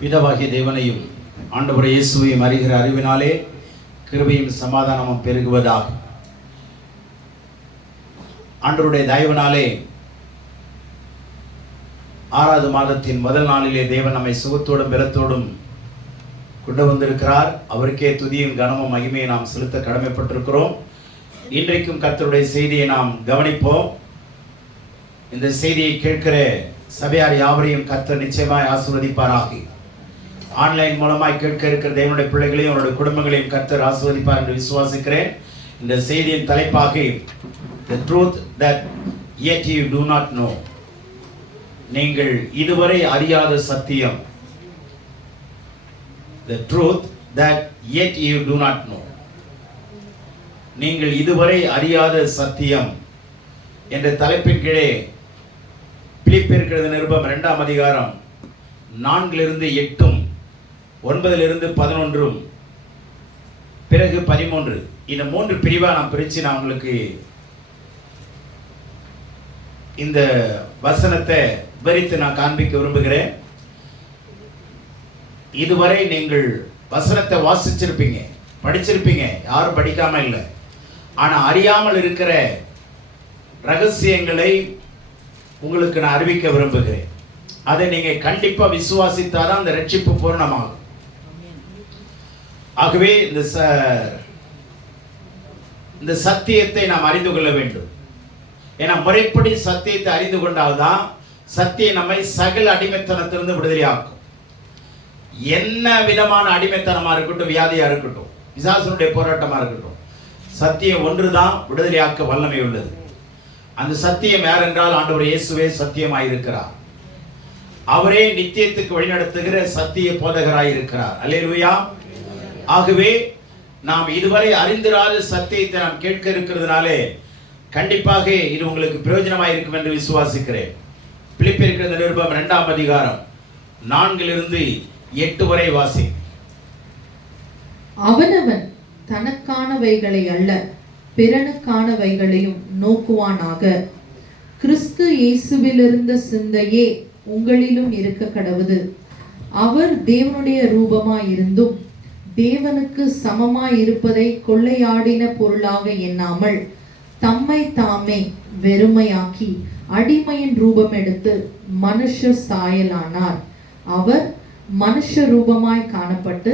பிதாவாகிய தேவனையும் ஆண்டவர் இயேசுவையும் அறிகிற அறிவினாலே கிருபையும் சமாதானமும் பெருகுவதாக. ஆண்டவருடைய தயவினாலே 6வது மாதத்தின் முதல் நாளிலே தேவன் நம்மை சுகத்தோடும் பலத்தோடும் கொண்டு வந்திருக்கிறார். அவருக்கே துதியும் கனமும் மகிமையை நாம் செலுத்த கடமைப்பட்டிருக்கிறோம். இன்றைக்கும் கர்த்தருடைய செய்தியை நாம் கவனிப்போம். இந்த செய்தியை கேட்கிற சபையார் யாவரையும் கர்த்தர் நிச்சயமாய் ஆசீர்வதிப்பாராக. ஆன்லைன் மூலமாய் கேட்க இருக்கிற தேவனுடைய பிள்ளைகளையும் அவருடைய குடும்பங்களையும் கர்த்தர் ஆசீர்வதிப்பார் என்று விசுவாசிக்கிறேன். இந்த செய்தியின் தலைப்பாக The truth that yet you do not know. நீங்கள் இதுவரை அறியாத சத்தியம். The truth that yet you do not know. நீங்கள் இதுவரை அறியாத சத்தியம் என்ற தலைப்பின் கீழே பிலிப்பியருக்கு நிருபம் 2ஆம் அதிகாரம் 4 8 9 11 பிறகு 13 இந்த 3 பிரிவா நான் பிரித்து நான் உங்களுக்கு இந்த வசனத்தை விவரித்து நான் காண்பிக்க விரும்புகிறேன். இதுவரை நீங்கள் வசனத்தை வாசிச்சிருப்பீங்க, படிச்சிருப்பீங்க, யாரும் படிக்காம இல்லை. ஆனால் அறியாமல் இருக்கிற ரகசியங்களை உங்களுக்கு நான் அறிவிக்க விரும்புகிறேன். அதை நீங்கள் கண்டிப்பாக விசுவாசித்தாதான் அந்த ரட்சிப்பு பூர்ணமாகும். ஆகவே இந்த சத்தியத்தை நாம் அறிந்து கொள்ள வேண்டும். ஏன்னா முறைப்படி சத்தியத்தை அறிந்து கொண்டால்தான் சத்தியம் நம்மை சகல அடிமைத்தனத்திலிருந்து விடுதலையாக்கும். என்ன விதமான அடிமைத்தனமா இருக்கட்டும், வியாதியா இருக்கட்டும், பிசாசனுடைய போராட்டமா இருக்கட்டும், சத்தியம் ஒன்றுதான் விடுதலையாக்க வல்லமை உள்ளது. அந்த சத்தியம் யார் என்றால் ஆண்டவர் இயேசுவே சத்தியமாயிருக்கிறார். அவரே நித்தியத்துக்கு வழிநடத்துகிற சத்திய போதகராய் இருக்கிறார். அல்லேலூயா. ஆகவே நாம் இதுவரை அறிந்திராத சத்தியத்தை நாம் கேட்க இருக்கிறதுனாலே கண்டிப்பாக இது உங்களுக்கு பிரயோஜனமாக இருக்கும் என்று விசுவாசிக்கிறேன். பிலிப்பியருக்கு நிருபம் 2ஆம் அதிகாரம் 4 8 வரை வாசி. அவனவன் தனக்கானவைகளை அல்ல பிறனுக்கானவைகளையும் நோக்குவானாக. கிறிஸ்து இயேசுவிலிருந்த சிந்தையே உங்களிலும் இருக்க கடவுது. அவர் தேவனுடைய ரூபமாயிருந்தும் தேவனுக்கு சமமாய் இருப்பதை கொள்ளையாடின பொருளாக எண்ணாமல் தம்மை தாமே வெறுமையாக்கி அடிமையின் ரூபம் எடுத்து மனுஷ சாயலானார். அவர் மனுஷ ரூபமாய் காணப்பட்டு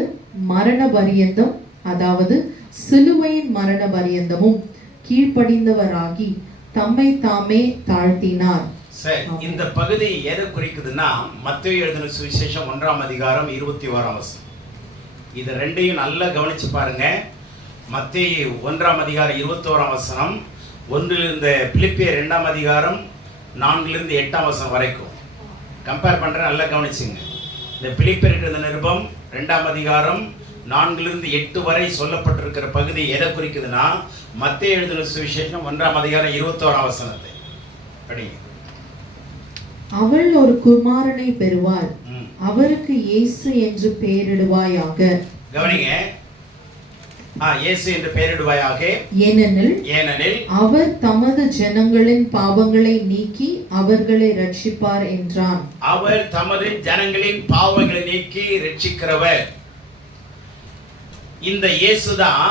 மரண பரியந்தம், அதாவது சிலுவையின் மரண பரியந்தமும் கீழ்ப்படிந்தவராகி தம்மை தாமே தாழ்த்தினார். சரி, இந்த பகுதி எதை குறிக்குதுன்னா மத்தேயு எழுதின சுவிசேஷம் 1ஆம் அதிகாரம் 21ஆம் வசனம். இது ரெண்டையும் நல்லா கவனிச்சு பாருங்க. மத்தேயு 1ஆம் அதிகாரம் 21ஆம் வசனம், பிலிப்பியர் 2ஆம் அதிகாரம் 4 8 வசனம் வரைக்கும் கம்பேர் பண்றேன். நல்லா கவனிச்சுங்க. இந்த பிலிப்பியருக்கு நிருபம் 2ஆம் அதிகாரம் 4 8 வரை சொல்லப்பட்டிருக்கிற பகுதி எதை குறிக்குதுன்னா மத்தேயு எழுதின சுவிசேஷம் 1ஆம் அதிகாரம் 21ஆம் வசனத்தை படிங்க. அவள் ஒரு குமாரனை பெறுவாள், அவருக்கு இயேசு என்று பெயரிடுவாயாக. கவனிங்க, இயேசு என்று பெயரிடுவாயாக. ஏனெனில் அவர் தமது ஜனங்களின் பாவங்களை நீக்கி அவர்களை ரட்சிப்பார் என்றான். அவர் தமது ஜனங்களின் பாவங்களை நீக்கி ரட்சிக்கிறவர். இந்த இயேசுதான்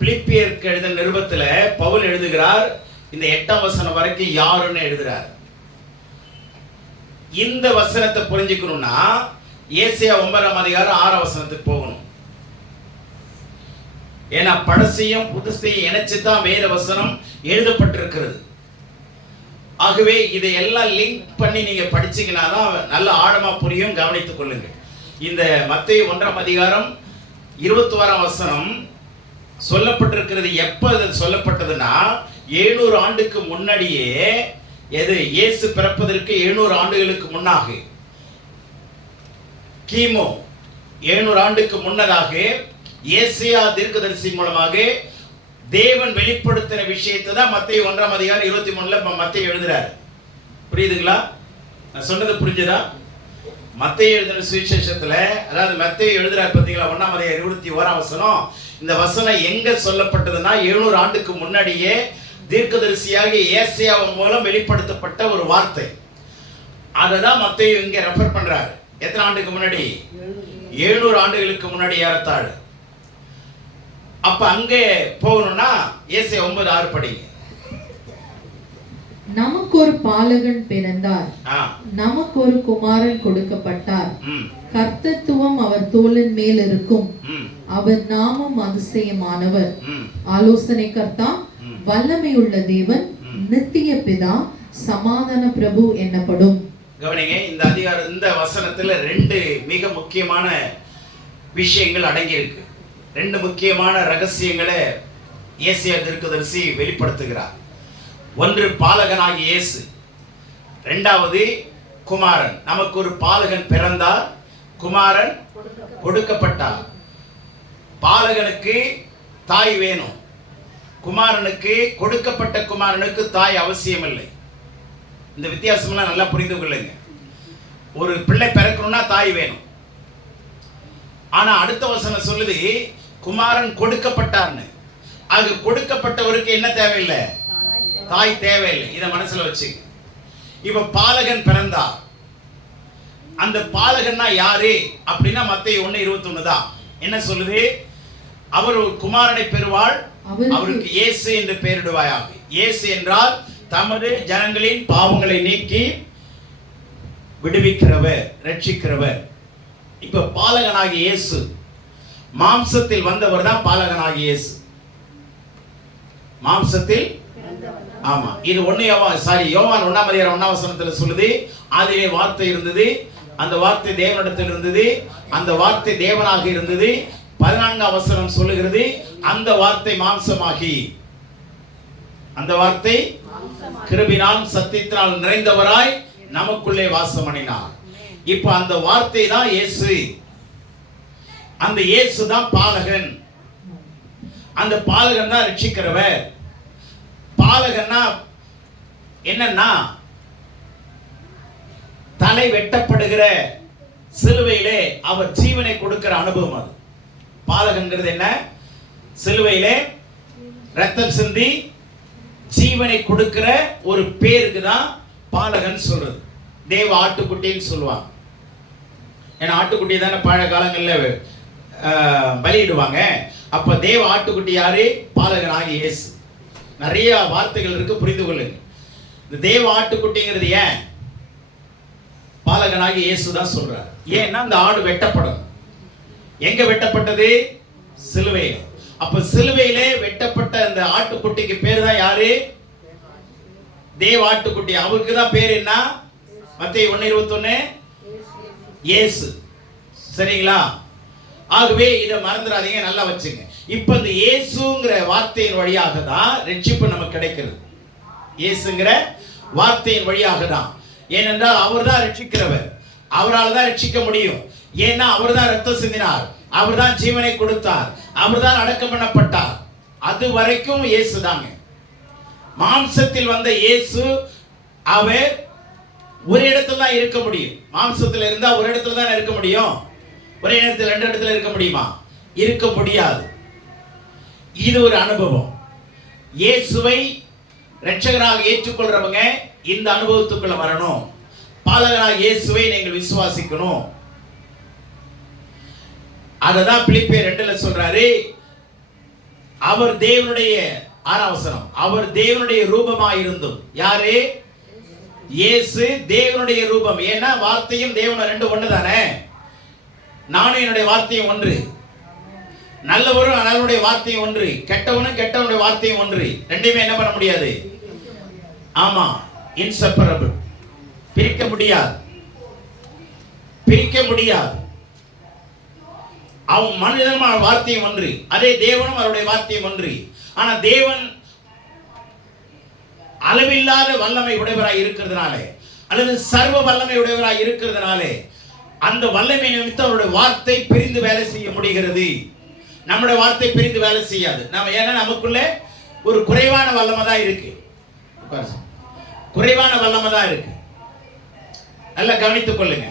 பிலிப்பியருக்கு எழுதின நிருபத்தில் பவுல் எழுதுகிறார். இந்த 8ஆம் வசனம் வரைக்கும் யாருன்னு எழுதுறார். இந்த வசனத்தை புரிஞ்சுக்கணும்னா ஏசாயா 9ஆம் அதிகாரம் 6ஆம் வசனத்துக்கு போகணும். ஏன்னா பழசையும் புதுசையும் இணைச்சுதான் வேத வசனம் எழுதப்பட்டிருக்கிறது. ஆகவே இதையெல்லாம் லிங்க் பண்ணி நீங்க படிச்சீங்கன்னா தான் நல்ல ஆழமா புரியும். கவனித்துக் கொள்ளுங்கள். இந்த மத்தேயு 1ஆம் அதிகாரம் 21ஆம் வசனம் சொல்லப்பட்டிருக்கிறது. எப்ப சொல்லப்பட்டதுன்னா 700 ஆண்டுக்கு முன்னாடியே, எது இயேசு பிறப்பதற்கு 700 ஆண்டுகளுக்கு முன்னாக, கிமு 700 ஆண்டுக்கு முன்னதாக ஏசாயா தீர்க்கதரிசி மூலமாக தேவன் வெளிப்படுத்தின விஷயத்தை தான் மத்தேயு 1ஆம் அதிகாரம் 23 மத்தேயு எழுதுறாரு. புரியுதுங்களா? நான் சொன்னது புரிஞ்சதா? மத்தேயு எழுதின சுவிசேஷத்துல, அதாவது மத்தேயு எழுதுறாரு பார்த்தீங்களா, 1ஆம் அதிகாரம் 21ஆம் வசனம். இந்த வசனம் எங்க சொல்லப்பட்டதுன்னா 700 ஆண்டுக்கு முன்னாடியே தீர்க்கதரிசியாக ஏசாயாவின் மூலம் வெளிப்படுத்தப்பட்ட ஒரு வார்த்தை. அதை தான் மத்தேயு இங்கே ரெஃபர் பண்றாரு. எத்தனை ஆண்டுக்கு முன்னாடி? 700 ஆண்டுகளுக்கு முன்னாடி ஏறத்தாழ. அப்ப அங்கே போகணும்னா ஏசாயா 9:6 படிங்க. நமக்கு ஒரு பாலகன் பிறந்தார், நமக்கு ஒரு குமாரன் கொடுக்கப்பட்டார், கர்த்தத்துவம் அவர் தோளின் மேல் இருக்கும், அவர் நாமம் அதிசயமானவர், ஆலோசனை கர்த்தா, வல்லமையுள்ள தேவன், நித்திய பிதா, சமாதான பிரபு என்னப்படும். கவனிங்க, இந்த வசனத்துல 2 மிக முக்கியமான விஷயங்கள் அடங்கி இருக்கு. 2 முக்கியமான ரகசியங்களை ஏசாயா தீர்க்கதரிசி வெளிப்படுத்துகிறார். ஒன்று பாலகனாகிய இயேசு, இரண்டாவது குமாரன். நமக்கு ஒரு பாலகன் பிறந்தார், குமாரன் கொடுக்கப்பட்டார். பாலகனுக்கு தாய் வேணும், குமாரனுக்கு, கொடுக்கப்பட்ட குமாரனுக்கு தாய் அவசியம் இல்லை. இந்த வித்தியாசம்லாம் நல்லா புரிந்து கொள்ளுங்க. ஒரு பிள்ளை பிறக்கணும்னா தாய் வேணும். ஆனா அடுத்த வசனம் சொல்லுது குமாரன் கொடுக்கப்பட்டார்னு. அது கொடுக்கப்பட்டவருக்கு என்ன தேவையில்லை? தாய் தேவையில்லை. இதை மனசுல வச்சு. இப்ப பாலகன் பிறந்தார். அந்த பாலகன்னா யாரு அப்படின்னா மத்தேயு 1:21 தான். என்ன சொல்லுது? அவர் ஒரு குமாரனை பெறுவாள், அவருக்கு இயேசு என்று பெயரிடுவாயாக. இயேசு என்றால் தமது ஜனங்களின் பாவங்களை நீக்கி விடுவிக்கிறவர், ரட்சிக்கிறவர். இப்ப பாலகனாகிய இயேசு, மாம்சத்தில் வந்தவர் தான் பாலகனாகிய இயேசு. மாம்சத்தில், ஆமா. இது யோவான் 1:1 சொல்லுது, ஆதியிலே வார்த்தை இருந்தது, அந்த வார்த்தை தேவனிடத்தில் இருந்தது, அந்த வார்த்தை தேவனாக இருந்தது. 14ஆம் வசனம் சொல்லுகிறது, அந்த வார்த்தை மாம்சமாகி, அந்த வார்த்தை கிருபையினாலும் சத்தியத்தினால் நிறைந்தவராய் நமக்குள்ளே வாசம் பண்ணினார். இப்ப அந்த வார்த்தை தான் இயேசு. அந்த இயேசு தான் பாலகன். அந்த பாலகன் தான் ரட்சிக்கிறவர். பாலகன்னா என்னன்னா, தலை வெட்டப்படுகிற சிலுவையிலே அவர் ஜீவனை கொடுக்கிற அனுபவம். அது பாலகன்கிறது என்ன? சிலுவையிலே ரத்தம் சிந்தி ஜீவனை கொடுக்கிற ஒரு பேருக்கு தான் பாலகன் சொல்றது. தேவ ஆட்டுக்குட்டின்னு சொல்லுவாங்க. ஏன்னா ஆட்டுக்குட்டி தானே பழைய காலங்களில் பலியிடுவாங்க. அப்ப தேவ ஆட்டுக்குட்டி யாரு? பாலகனாகிய இயேசு. நிறைய வார்த்தைகள் இருக்கு, புரிந்து கொள்ளுங்க. இந்த தேவ ஆட்டுக்குட்டிங்கிறது ஏன் பாலகனாகிய இயேசு தான் சொல்றார். ஏன்னா அந்த ஆடு வெட்டப்படும். எங்க வெட்டப்பட்டது? சிலுவையில். அப்ப சிலுவையிலே வெட்டப்பட்ட அந்த ஆட்டுக்குட்டிக்கு பேர் தான் யாரு? தேவ ஆட்டுக்குட்டி. அவருக்கு தான் பேர் என்ன? மத்தேயு 1:21 இயேசு. சரிங்களா? ஆகவே இதை மறந்துடாதீங்க, நல்லா வச்சுங்க. இப்ப இந்த இயேசுங்கிற வார்த்தையின் வழியாக தான் ரட்சிப்பு நமக்கு கிடைக்கிறது. இயேசுங்கிற வார்த்தையின் வழியாக தான். ஏனென்றால் அவர் தான் ரட்சிக்கிறவர். அவரால் தான் ரட்சிக்க முடியும். ஏன்னா அவர் தான் ரத்தம் சிந்தினார், அவர் தான் ஜீவனை கொடுத்தார், அவர் தான் அடக்கம் பண்ணப்பட்டார். அது வரைக்கும் இயேசு தாங்க. மாம்சத்தில் வந்த இயேசு அவர் ஒரு இடத்துல தான் இருக்க முடியும். மாம்சத்தில் இருந்தா ஒரு இடத்துல தான் இருக்க முடியும். ஒரே நேரத்தில் 2 இடத்துல இருக்க முடியுமா? இருக்க முடியாது. இது ஒரு அனுபவம். இயேசுவை இரட்சகராக ஏற்றுக்கொள்றவங்க இந்த அனுபவத்துக்குள்ள வரணும். பாலகராக இயேசுவை நீங்கள் விசுவாசிக்கணும். அததான் பிலிப்பியர் 2 சொல்றாரு, அவர் தேவனுடைய 6ஆம் வசனம், அவர் தேவனுடைய ரூபமாய் இருந்தும். யாரு? இயேசு தேவனுடைய ரூபம். ஏன்னா வார்த்தையும் தேவனும் 2 ஒன்று தானே. நானும் என்னுடைய வார்த்தையும் ஒன்று. நல்லவரும் நல்லவனுடைய வார்த்தையும் ஒன்று, கெட்டவனும் கெட்டவனுடைய வார்த்தையும் ஒன்று. ரெண்டையுமே என்ன பண்ண முடியாது? ஆமா, இன்செப்பரபிள். பிரிக்க முடியாது, பிரிக்க முடியாது. அவன் மனிதனும் வார்த்தையும் ஒன்று, அதே தேவனும் அவருடைய வார்த்தையும் ஒன்று. ஆனா தேவன் அளவில்லாத வல்லமை உடையவராய் இருக்கிறதுனால, அல்லது சர்வ வல்லமை உடையவராய் இருக்கிறதுனால, அந்த வல்லமை நிமித்தம் அவருடைய வார்த்தை பிரிந்து வேலை செய்ய முடிகிறது. நம்முடைய வார்த்தை பிரிந்து வேலை செய்யாது. நாம ஏன்னா நமக்குள்ள ஒரு குறைவான வல்லமை தான் இருக்கு, குறைவான வல்லமை தான் இருக்கு. நல்லா கவனித்துக் கொள்ளுங்க.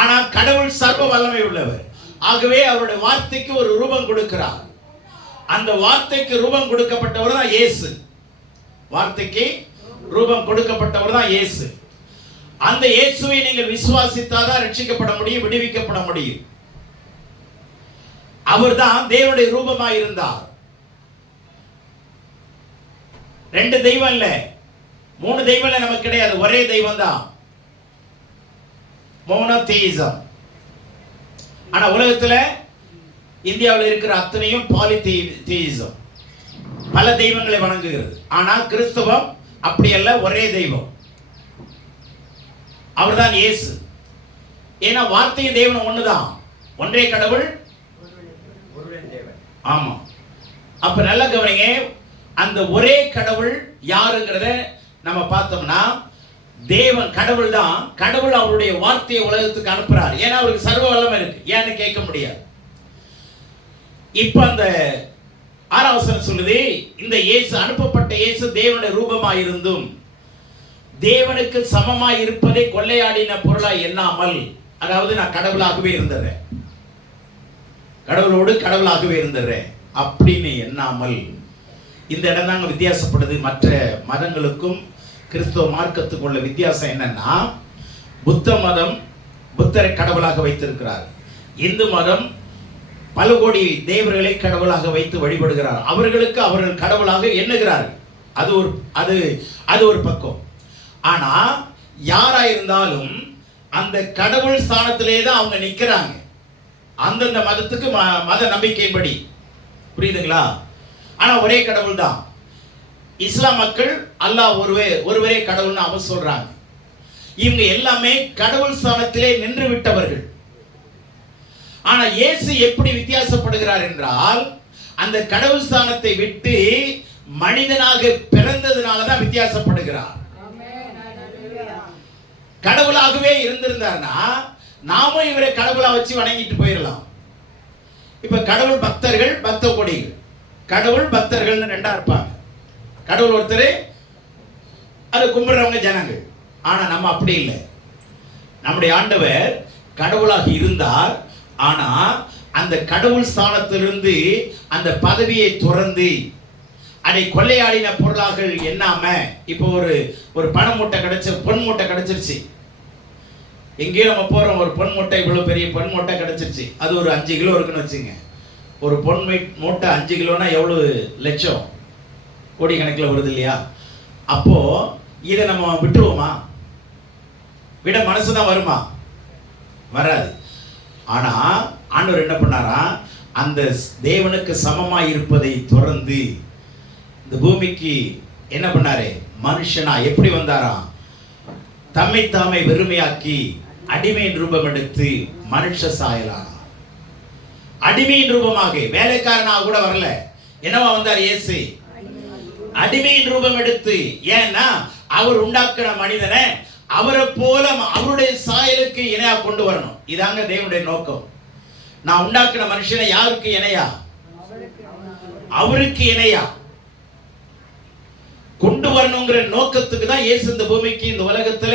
ஆனா கடவுள் சர்வ வல்லமை உள்ளவர். ஆகவே அவருடைய வார்த்தைக்கு ஒரு ரூபம் கொடுக்கிறார். அந்த வார்த்தைக்கு ரூபம் கொடுக்கப்பட்டவர் தான் இயேசு. வார்த்தைக்கு ரூபம் கொடுக்கப்பட்டவர் தான் இயேசு. அந்த இயேசுவை நீங்கள் விசுவாசித்தாதான் ரட்சிக்கப்பட முடியும், விடுவிக்கப்பட முடியும். அவர்தான் தேவனுடைய ரூபமாய் இருந்தார். 2 தெய்வம் இல்ல, 3 தெய்வம் இல்ல, நமக்கு கிடையாது, ஒரே தெய்வம் தான், மோனோதெயிசம். ஆனா உலகத்துல இந்தியாவில் இருக்கிற அத்தனையும் பாலிதெயிசம், பல தெய்வங்களை வணங்குகிறது. ஆனா கிறிஸ்தவம் அப்படி அல்ல, ஒரே தெய்வம், அவர்தான் இயேசு. ஏன்னா வார்த்தையும் தேவனும் ஒண்ணுதான், ஒன்றே கடவுள். ஆமா, அப்ப நல்ல கவனிங்க, அந்த ஒரே கடவுள் யாருங்கிறத நம்ம பார்த்தோம்னா, தேவன் கடவுள் தான். கடவுள் அவருடைய வார்த்தையை உலகத்துக்கு அனுப்புறார். ஏன்னா அவருக்கு சர்வ வல்லமை இருக்கு, ஏன்னு கேட்க முடியாது. இப்ப அந்த 6ஆம் வசனம் சொல்லுது, இந்த இயேசு, அனுப்பப்பட்ட இயேசு தேவனுடைய ரூபமாய் இருந்தும் தேவனுக்கு சமமாய் இருப்பதை கொள்ளையாடின பொருளாய் எண்ணாமல், அதாவது நான் கடவுளாகவே இருந்துறேன், கடவுளோடு கடவுளாகவே இருந்துறேன் அப்படின்னு எண்ணாமல். இந்த இடம் தாங்க வித்தியாசப்படுது மற்ற மதங்களுக்கும் கிறிஸ்தவ மார்க்கத்துக்கும் உள்ள வித்தியாசம் என்னன்னா, புத்த மதம் புத்தரை கடவுளாக வைத்திருக்கிறார். இந்து மதம் பல கோடி தேவர்களை கடவுளாக வைத்து வழிபடுகிறார். அவர்களுக்கு அவர்கள் கடவுளாக எண்ணுகிறார்கள். அது ஒரு பக்கம். ஆனா யாரா இருந்தாலும் அந்த கடவுள் ஸ்தானத்திலே தான் அவங்க நிற்கிறாங்க, அந்தந்த மதத்துக்கு மத நம்பிக்கையின்படி. புரியுதுங்களா? ஆனா ஒரே கடவுள் தான். இஸ்லாம் மக்கள் அல்லாஹ் ஒருவரே கடவுள்னு அவங்க சொல்றாங்க. இவங்க எல்லாமே கடவுள் ஸ்தானத்திலே நின்று விட்டவர்கள். ஆனா இயேசு எப்படி வித்தியாசப்படுகிறார் என்றால், அந்த கடவுள் ஸ்தானத்தை விட்டு மனிதனாக பிறந்ததுனால தான் வித்தியாசப்படுகிறார். கடவுளாகவே இருந்திருந்தார்னா நாமும் இவரை கடவுளா வச்சு வணங்கிட்டு போயிடலாம். இப்ப கடவுள் பக்தர்கள், பக்த கொடிகள். கடவுள் பக்தர்கள் ரெண்டா இருப்பாங்க. கடவுள் ஒருத்தர், அது கும்பிடுறவங்க ஜனங்கள். ஆனா நம்ம அப்படி இல்லை. நம்முடைய ஆண்டவர் கடவுளாக இருந்தார். ஆனா அந்த கடவுள் ஸ்தானத்திலிருந்து அந்த பதவியை துறந்து அதை கொள்ளையாடின பொருளாக எண்ணாம, இப்போ ஒரு பண மூட்டை கிடைச்ச, பொன் மூட்டை கிடைச்சிருச்சு. எங்கேயும் நம்ம போறோம், ஒரு பொன் மூட்டை, இவ்வளவு பெரிய பொன் மூட்டை கிடைச்சிருச்சு, அது ஒரு 5 கிலோ இருக்குன்னு வச்சுங்க. ஒரு பொன் மூட்டை 5 கிலோனா எவ்வளவு லட்சம், கோடி கணக்கில் வருது இல்லையா? அப்போ இதை நம்ம விட்டுருவோமா? விட மனசுதான் வருமா? வராது. ஆனா ஆண்டவர் என்ன பண்ணாரா, அந்த தேவனுக்கு சமமாய் இருப்பதை துறந்து இந்த பூமிக்கு என்ன பண்ணாரு, மனுஷனா எப்படி வந்தாரா, தம்மை தாமை வெறுமையாக்கி அடிமையின் ரூபம் எடுத்து மனுஷ சாயலானார். அடிமையின் ரூபமாக, வேலைக்காரனாக கூட வரல. என்னவா வந்தார் இயேசு? அடிமையின் ரூபம் எடுத்து. ஏன்னா அவர் உண்டாக்குற மனிதனை அவரை போல அவருடைய சாயலுக்கு இணையா கொண்டு வரணும். இதாங்க தேவனுடைய நோக்கம். நான் உண்டாக்குற மனுஷனை யாருக்கு இணையா? அவருக்கு இணையா கொண்டு வரணுங்கிற நோக்கத்துக்கு தான் இயேசு இந்த பூமிக்கு, இந்த உலகத்துல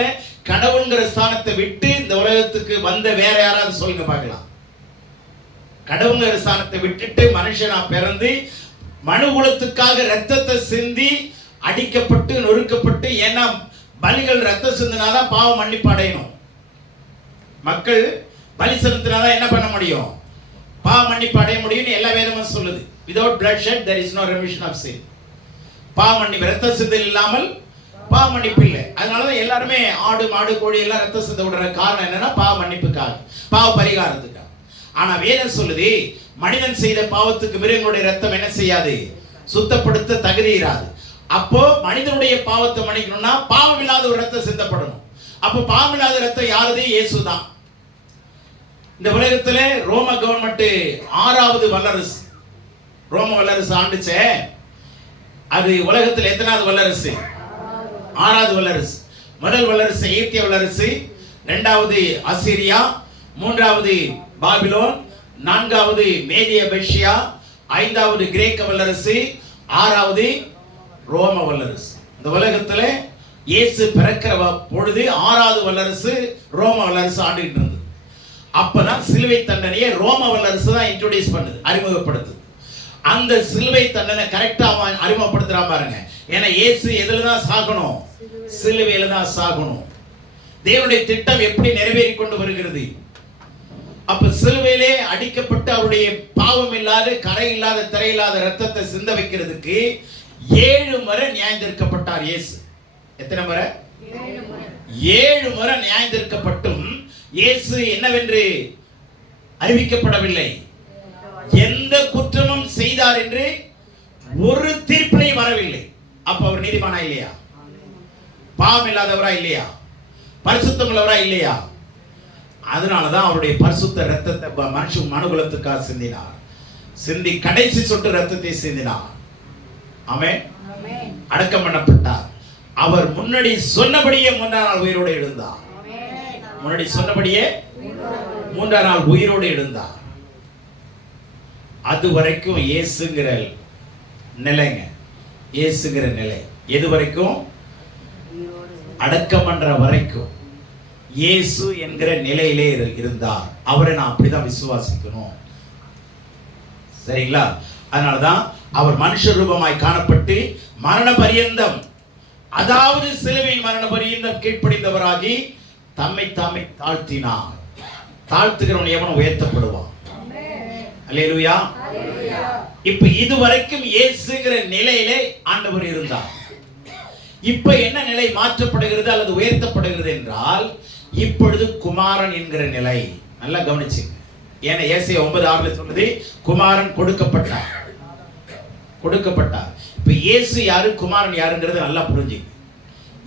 கடவுள்ங்கிற ஸ்தானத்தை விட்டு இந்த உலகத்துக்கு வந்த. வேற யாராவது சொல்லுங்க பார்க்கலாம். கடவுள்ங்கிற ஸ்தானத்தை விட்டுட்டு மனுஷனா பிறந்து மனுகுலத்துக்காக ரத்தத்தை சிந்தி அடிக்கப்பட்டு நொறுக்கப்பட்டு, ஏன்னா பலிகள் ரத்தம் சிந்தினாதான் பாவம் மன்னிப்பு அடையணும். மக்கள் பலி செலுத்தினாதான் என்ன பண்ண முடியும்? பாவ மன்னிப்பு அடைய முடியும்னு எல்லா வேதமும் சொல்லுது. without bloodshed there is no remission of sin. பாவ மன்னிப்பு, ரத்த சிந்தல் இல்லாமல் பாவ மன்னிப்பு இல்லை. அதனாலதான் எல்லாருமே ஆடு மாடு கோழி எல்லாம் ரத்த சிந்த விடுற காரணம் என்னன்னா பாவ மன்னிப்புக்காக, பாவ பரிகாரத்துக்காக. ஆனா வேதம் சொல்லுது, மனிதன் செய்த பாவத்துக்கு மிருகங்களுடைய ரத்தம் என்ன செய்யாது? சுத்தப்படுத்த தகுதியிராது. அப்போ மனிதனுடைய பாவத்தை மன்னிக்கணும்னா பாவம் இல்லாத ஒரு ரத்தம் சிந்தப்படணும். அப்போ பாவம் இல்லாத ரத்தம் யாருது? இயேசுதான். இந்த உலகத்துல ரோம கவர்மெண்ட் 6வது வல்லரசு, ரோம வல்லரசு ஆண்டுச்சே. அது உலகத்தில் எத்தனாவது வல்லரசு? 6வது வல்லரசு. முதல் வல்லரசு எகிப்திய வல்லரசு, 2வது அசிரியா, 3வது பாபிலோன், 4வது மேதிய பெர்ஷியா, 5வது கிரேக்க வல்லரசு, 6வது ரோம வல்லரசு. இந்த உலகத்துல இயேசு பிறக்கிற பொழுது 6வது வல்லரசு ரோம வல்லரசு ஆண்டுகிட்டு இருந்தது. அப்பதான் சிலுவை தண்டனையை ரோம வல்லரசு தான் இன்ட்ரோடியூஸ் பண்ணுது, அறிமுகப்படுத்துது. அந்த சிலுவை தண்டனை கரெக்டா அவன் அறிமுகப்படுத்துறான் பாருங்க. ஏன்னா இயேசு எதுல தான் சாகணும்? சிலுவையில தான் சாகணும். தேவனுடைய திட்டம் எப்படி நிறைவேறி கொண்டு வருகிறது? அப்ப சிலுவையிலே அடிக்கப்பட்டு அவருடைய பாவம் இல்லாத, கரை இல்லாத, திரை இல்லாத ரத்தத்தை சிந்த வைக்கிறதுக்கு 7 முறை நியாயந்தீர்க்கப்பட்டார் இயேசு. எத்தனை முறை? 7 முறை நியாயந்தீர்க்கப்பட்டும் இயேசு என்னவென்று அறிவிக்கப்படவில்லை. எந்த குற்றமும் செய்தார் என்று ஒரு தீர்ப்பிலே வரவில்லை. அப்ப அவர் நீதிமானா இல்லையா? பாவம் இல்லாதவரா இல்லையா? பரிசுத்தம் உள்ளவரா இல்லையா? அதனாலதான் அவருடைய பரிசுத்த ரத்தத்தை மனுகுலத்துக்காக சிந்தினார். சிந்தி கடைசி சொட்டு ரத்தத்தை சிந்தினார். ஆமென். அடக்கம் பண்ணப்பட்டார். அவர் முன்னாடி சொன்னபடியே 3ஆம் நாள் உயிரோடு எழுந்தார். முன்னாடி சொன்னபடியே 3ஆம் நாள் உயிரோடு எழுந்தார். அது வரைக்கும் இயேசுங்கிற நிலைங்க. இயேசுங்கிற நிலை எது வரைக்கும்? அடக்கம் பண்ற வரைக்கும் இயேசு என்கிற நிலையிலே இருந்தார். அவரை நான் அப்படிதான் விசுவாசிக்கணும். சரிங்களா? அதனாலதான் அவர் மனுஷ ரூபமாய் காணப்பட்டு மரண பரியந்தம், அதாவது சிலுவையின் மரண பரியந்தம் கீழ்ப்படிந்தவராகி தம்மை தாமே தாழ்த்தினார். தாழ்த்துகிறவன் எவனும் உயர்த்தப்படுவான். அல்லேலூயா. இப்ப இதுவரைக்கும் இயேசுங்கிற நிலையிலே ஆண்டவர் இருந்தார். இப்ப என்ன நிலை மாற்றப்படுகிறது அல்லது உயர்த்தப்படுகிறது என்றால், இப்பொழுது குமாரன் என்கிற நிலை. நல்லா கவனிச்சுங்க. ஏன்னா ஏசாயா 9:6 சொல்லுது, குமாரன் கொடுக்கப்பட்டார். கொடுக்கப்பட்டார். இப்ப இயேசு யாரு, குமாரன் யாருங்கிறது நல்லா புரிஞ்சுங்க.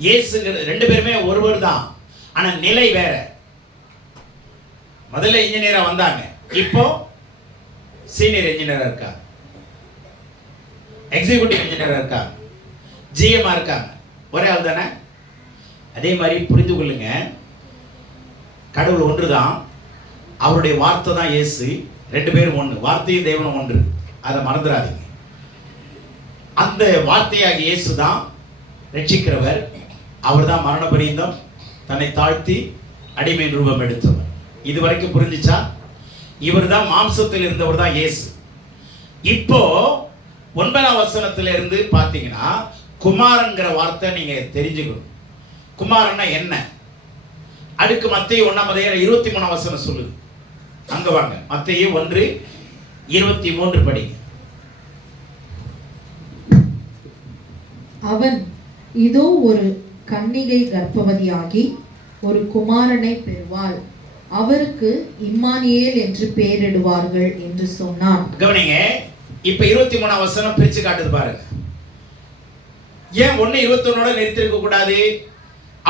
இயேசுங்கிறது 2 பேருமே ஒருவர் தான், ஆனா நிலை வேற. முதல்ல இன்ஜினியரா வந்தாங்க, இப்போ சீனியர் இன்ஜினியரா இருக்காங்க, எக்ஸிகியூட்டிவ் இன்ஜினியரா இருக்காங்க, ஜிஎம்ஆ இருக்காங்க. ஒரே ஆள் தானே? அதே மாதிரி புரிந்து கொள்ளுங்க, கடவுள் ஒன்றுதான், அவருடைய வார்த்தை தான் இயேசு. 2 பேரும் ஒன்று, வார்த்தையும் தேவனும் ஒன்று, அதை மறந்துடாதீங்க. அந்த வார்த்தையாகிய இயேசு தான் ரட்சிக்கிறவர். அவர் தான் மரண பரியந்தம் தன்னை தாழ்த்தி அடிமை ரூபம் எடுத்தவர். இது வரைக்கும் புரிஞ்சுச்சா? இவர் தான் மாம்சத்தில் இருந்தவர் தான் இயேசு. இப்போ 9ஆம் வசனத்துல இருந்து பார்த்தீங்கன்னா குமாரன்கிற வார்த்தை நீங்க தெரிஞ்சுக்கணும். குமாரன்னா என்ன? அடுக்கு மத்தேயு 1:23 வசனம் சொல்லுது. அங்க வாங்க, மத்தேயு 1:23 படிங்க. அவன் இதோ ஒரு கன்னிகை கர்ப்பவதியாகி ஒரு குமாரனை பெறுவாள், அவருக்கு இம்மானுவேல் என்று பெயரிடுவார்கள் என்று சொன்னான். கவனிங்க, இப்ப 23 வசனம் பிரிச்சு காட்டுது பாருங்க. ஏன் 1:21 நிறுத்திருக்க கூடாது?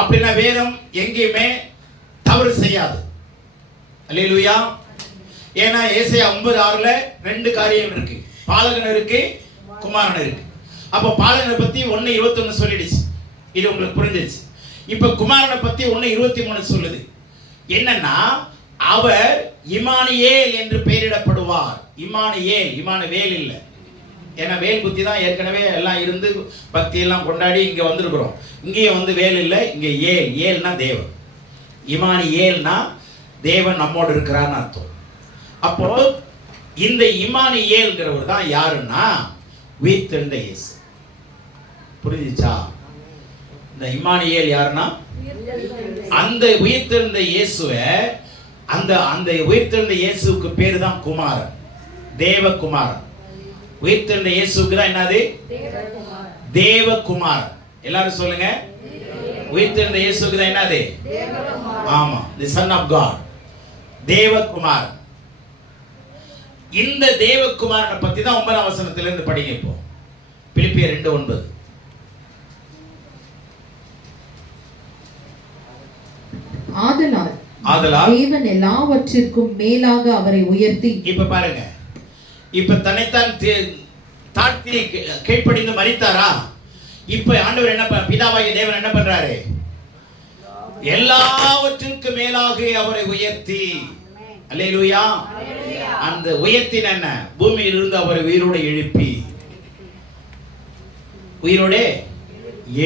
அப்படின்னா வேதம் எங்கேயுமே தவறு செய்யாது. அல்லேலூயா. ஏன்னா ஏசாயா 9:6 2 காரியம் இருக்கு. பாலகன் இருக்கு, குமாரன் இருக்கு. அப்ப பாலகனை பத்தி 1:21 சொல்லிடுச்சு. இது உங்களுக்கு புரிஞ்சிருச்சு. இப்ப குமாரனை பத்தி 1:23 சொல்லுது. என்னன்னா, அவர் இம்மானுவேல் என்று பெயரிடப்படுவார். இம்மானுவேல், இம்மானுவேல் இல்ல. ஏன்னா வேல் குத்தி தான் ஏற்கனவே எல்லாம் இருந்து பக்தி எல்லாம் கொண்டாடி இங்க வந்திருக்கிறோம். இங்கேயும் வந்து வேல் இல்லை, இங்க ஏல். ஏல்னா தேவன். இம்மானுவேல்னா தேவன் நம்மோடு இருக்கிறான்னு அர்த்தம். அப்போ இந்த இம்மானுவேல்ங்கிறவர் தான் யாருன்னா உயிர்த்தெழுந்த இயேசு. புரிஞ்சுச்சா? இந்த இம்மானுவேல் யாருன்னா அந்த உயிர்த்தெழுந்த இயேசுவை, அந்த அந்த உயிர்த்தெழுந்த இயேசுவுக்கு பேரு தான் குமாரன், தேவகுமாரன். உயிர்த்தெழுந்த இயேசுவுக்கு தான் என்னது? தேவகுமாரன். எல்லாரும் சொல்லுங்க, உயிர்த்தெழுந்த இயேசுவுக்கு தான் என்னது? ஆமா, தி சன் ஆஃப் காட், தேவகுமாரன். இந்த தேவகுமாரனை பத்தி தான் 9ஆம் வசனத்துல இருந்து படிங்க. இப்போ பிலிப்பியர் 2:9. ஆதலால் தேவன் எல்லாவற்றிற்கும் மேலாக அவரை உயர்த்தி. இப்ப பாருங்க, இப்ப தன்னைத்தான் தாழ்த்தி கீழ்ப்படிந்து மரித்தாரா? இப்ப ஆண்டவர் என்ன, பிதாவாகிய தேவன் என்ன பண்றாரு? எல்லாவற்றிற்கும் மேலாக அவரை உயர்த்தி. அல்லேலூயா. அந்த உயர்த்தின என்ன? பூமியில் இருந்து அவரை உயிரோடு எழுப்பி, உயிரோட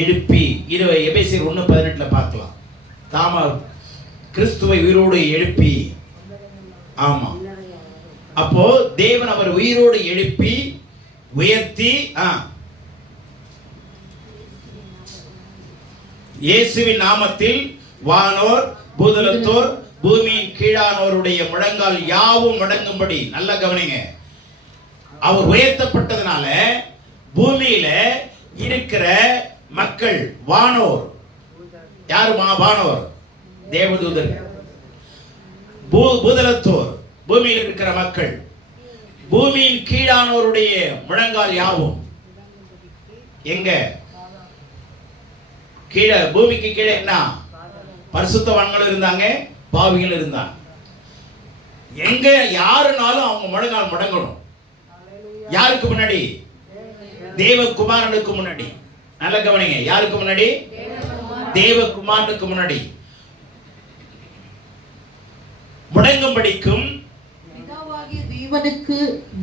எழுப்பி. இது எபேசியர் 1:18 பார்க்கலாம். தாம கிறிஸ்துவை உயிரோடு எழுப்பி. ஆமா, அப்போ தேவன் அவர் உயிரோடு எழுப்பி உயர்த்தி இயேசுவின் நாமத்தில் வானோர் பூதலத்தோர் பூமியின் கீழானோருடைய முழங்கால் யாவும் முடங்கும்படி. நல்ல கவனிங்க, அவர் உயர்த்தப்பட்டதுனால பூமியில இருக்கிற மக்கள் வானோர், யாருமா வானோர்? தேவதூதர்கள். பூதலத்தோர் பூமியில் இருக்கிற மக்கள், பூமியின் கீழானோருடைய முழங்கால் யாவும். எங்க கீழே? பூமிக்கு கீழே என்ன? பரிசுத்தவான்களும் இருந்தாங்க, பாவிகள் இருந்தாங்க. எங்க யாருனாலும் அவங்க முழங்கால் முடங்கணும். யாருக்கு முன்னாடி? தேவகுமாரனுக்கு முன்னாடி. நல்ல கவனிங்க, யாருக்கு முன்னாடி? தேவகுமாரனுக்கு முன்னாடி முடங்கும்படிக்கும். பிதாவாகிய தேவனுக்கு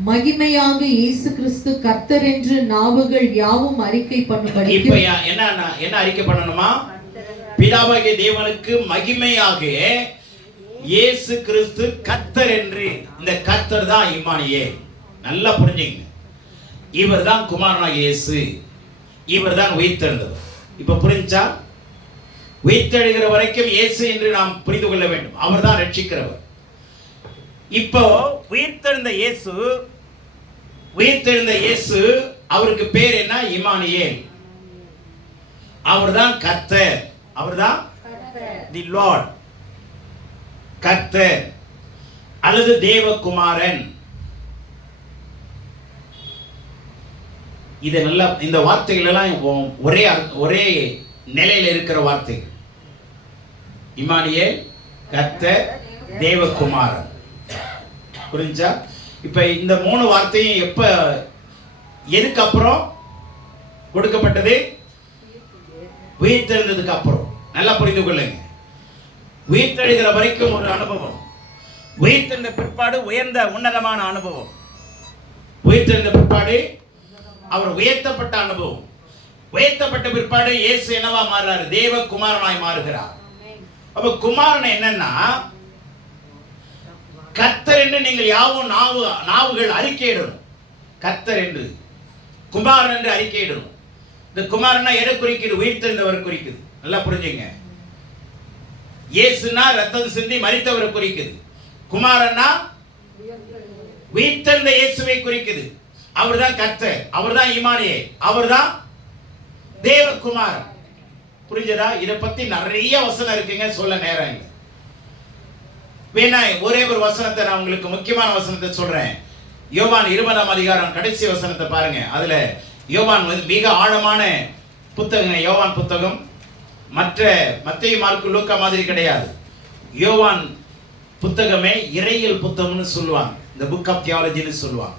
மகிமையாக இயேசு கிறிஸ்து கர்த்தர் என்று நாவுகள் யாவும் அறிக்கை பண்ணும்படி. இப்ப என்ன அறிக்கை பண்ணணுமா? பிதாவாகிய தேவனுக்கு மகிமையாக இயேசு கிறிஸ்து கர்த்தர் என்று. இந்த கர்த்தர் தான் இம்மானுவேல். நல்லா புரிஞ்சுங்க, இவர் தான் குமாரனாகிய இயேசு, இவர் தான் உயிர்த்தெழுந்தவர். இப்ப புரிஞ்சா? உயிர்த்தெழுகிற வரைக்கும் இயேசு என்று நாம் புரிந்து கொள்ள வேண்டும். அவர் தான் ரட்சிக்கிறவர். இப்போ உயிர்த்தெழுந்த இயேசு அவருக்கு பேர் என்ன? இம்மானுவேல். அவர்தான் கர்த்தர், அவர்தான் தி லார்ட், கர்த்தர் அல்லது தேவகுமாரன். இது நல்லா, இந்த வார்த்தைகள் எல்லாம் ஒரே நிலையில இருக்கிற வார்த்தைகள். இம்மானுவேல், கர்த்தர், தேவகுமாரன். புரிஞ்சா? இப்ப இந்த 3 வார்த்தையும் எதுக்கு அப்புறம் கொடுக்கப்பட்டது? உயிர்த்தெழுந்ததுக்கு அப்புறம். நல்லா புரிந்து கொள்ளுங்க. உயிர்த்தெழுகிற வரைக்கும் ஒரு அனுபவம், உயிர்த்தெழுந்த பிற்பாடு உன்னதமான அனுபவம், உயிர்த்தெழுந்த பிற்பாடு அவர் உயர்த்தப்பட்ட அனுபவம், உயர்த்தப்பட்ட பிற்பாடு இயேசு என்னவா மாறுறாரு? தேவகுமாரனாய் மாறுகிறார். அப்ப குமாரன் என்னன்னா, கர்த்தர் என்று நீங்கள் யாவும் நாவுகள் அறிக்கையிடணும். கர்த்தர் என்று, குமாரன் என்று அறிக்கையிடணும். இந்த குமாரனா எதை குறிக்குது? உயிர்த்தெழுந்தவர் குறிக்குது. நல்லா புரிஞ்சுங்க. இயேசுனா ரத்தம் சிந்தி மரித்தவரை குறிக்குது. குமாரனா உயிர்த்தெழுந்த இயேசுவை குறிக்குது. அவர்தான் கர்த்தர், அவர்தான் இம்மானுவேல், அவர்தான் தேவகுமாரன். புரிஞ்சதா? இதை பத்தி நிறைய வசனம் இருக்குங்க, சொல்ல நேரம் இல்லை. வேணா ஒரே ஒரு வசனத்தை நான் உங்களுக்கு, முக்கியமான வசனத்தை சொல்றேன். யோவான் 20ஆம் அதிகாரம் கடைசி வசனத்தை பாருங்க. அதுல யோவான் மிக ஆழமான புத்தகம். யோவான் புத்தகம் மத்தேயு, மார்க்கு, லூக்கா மாதிரி கிடையாது. யோவான் புத்தகமே இறையியல் புத்தகம்னு சொல்லுவாங்க, இந்த புக் ஆஃப் தியாலஜின்னு சொல்லுவாங்க.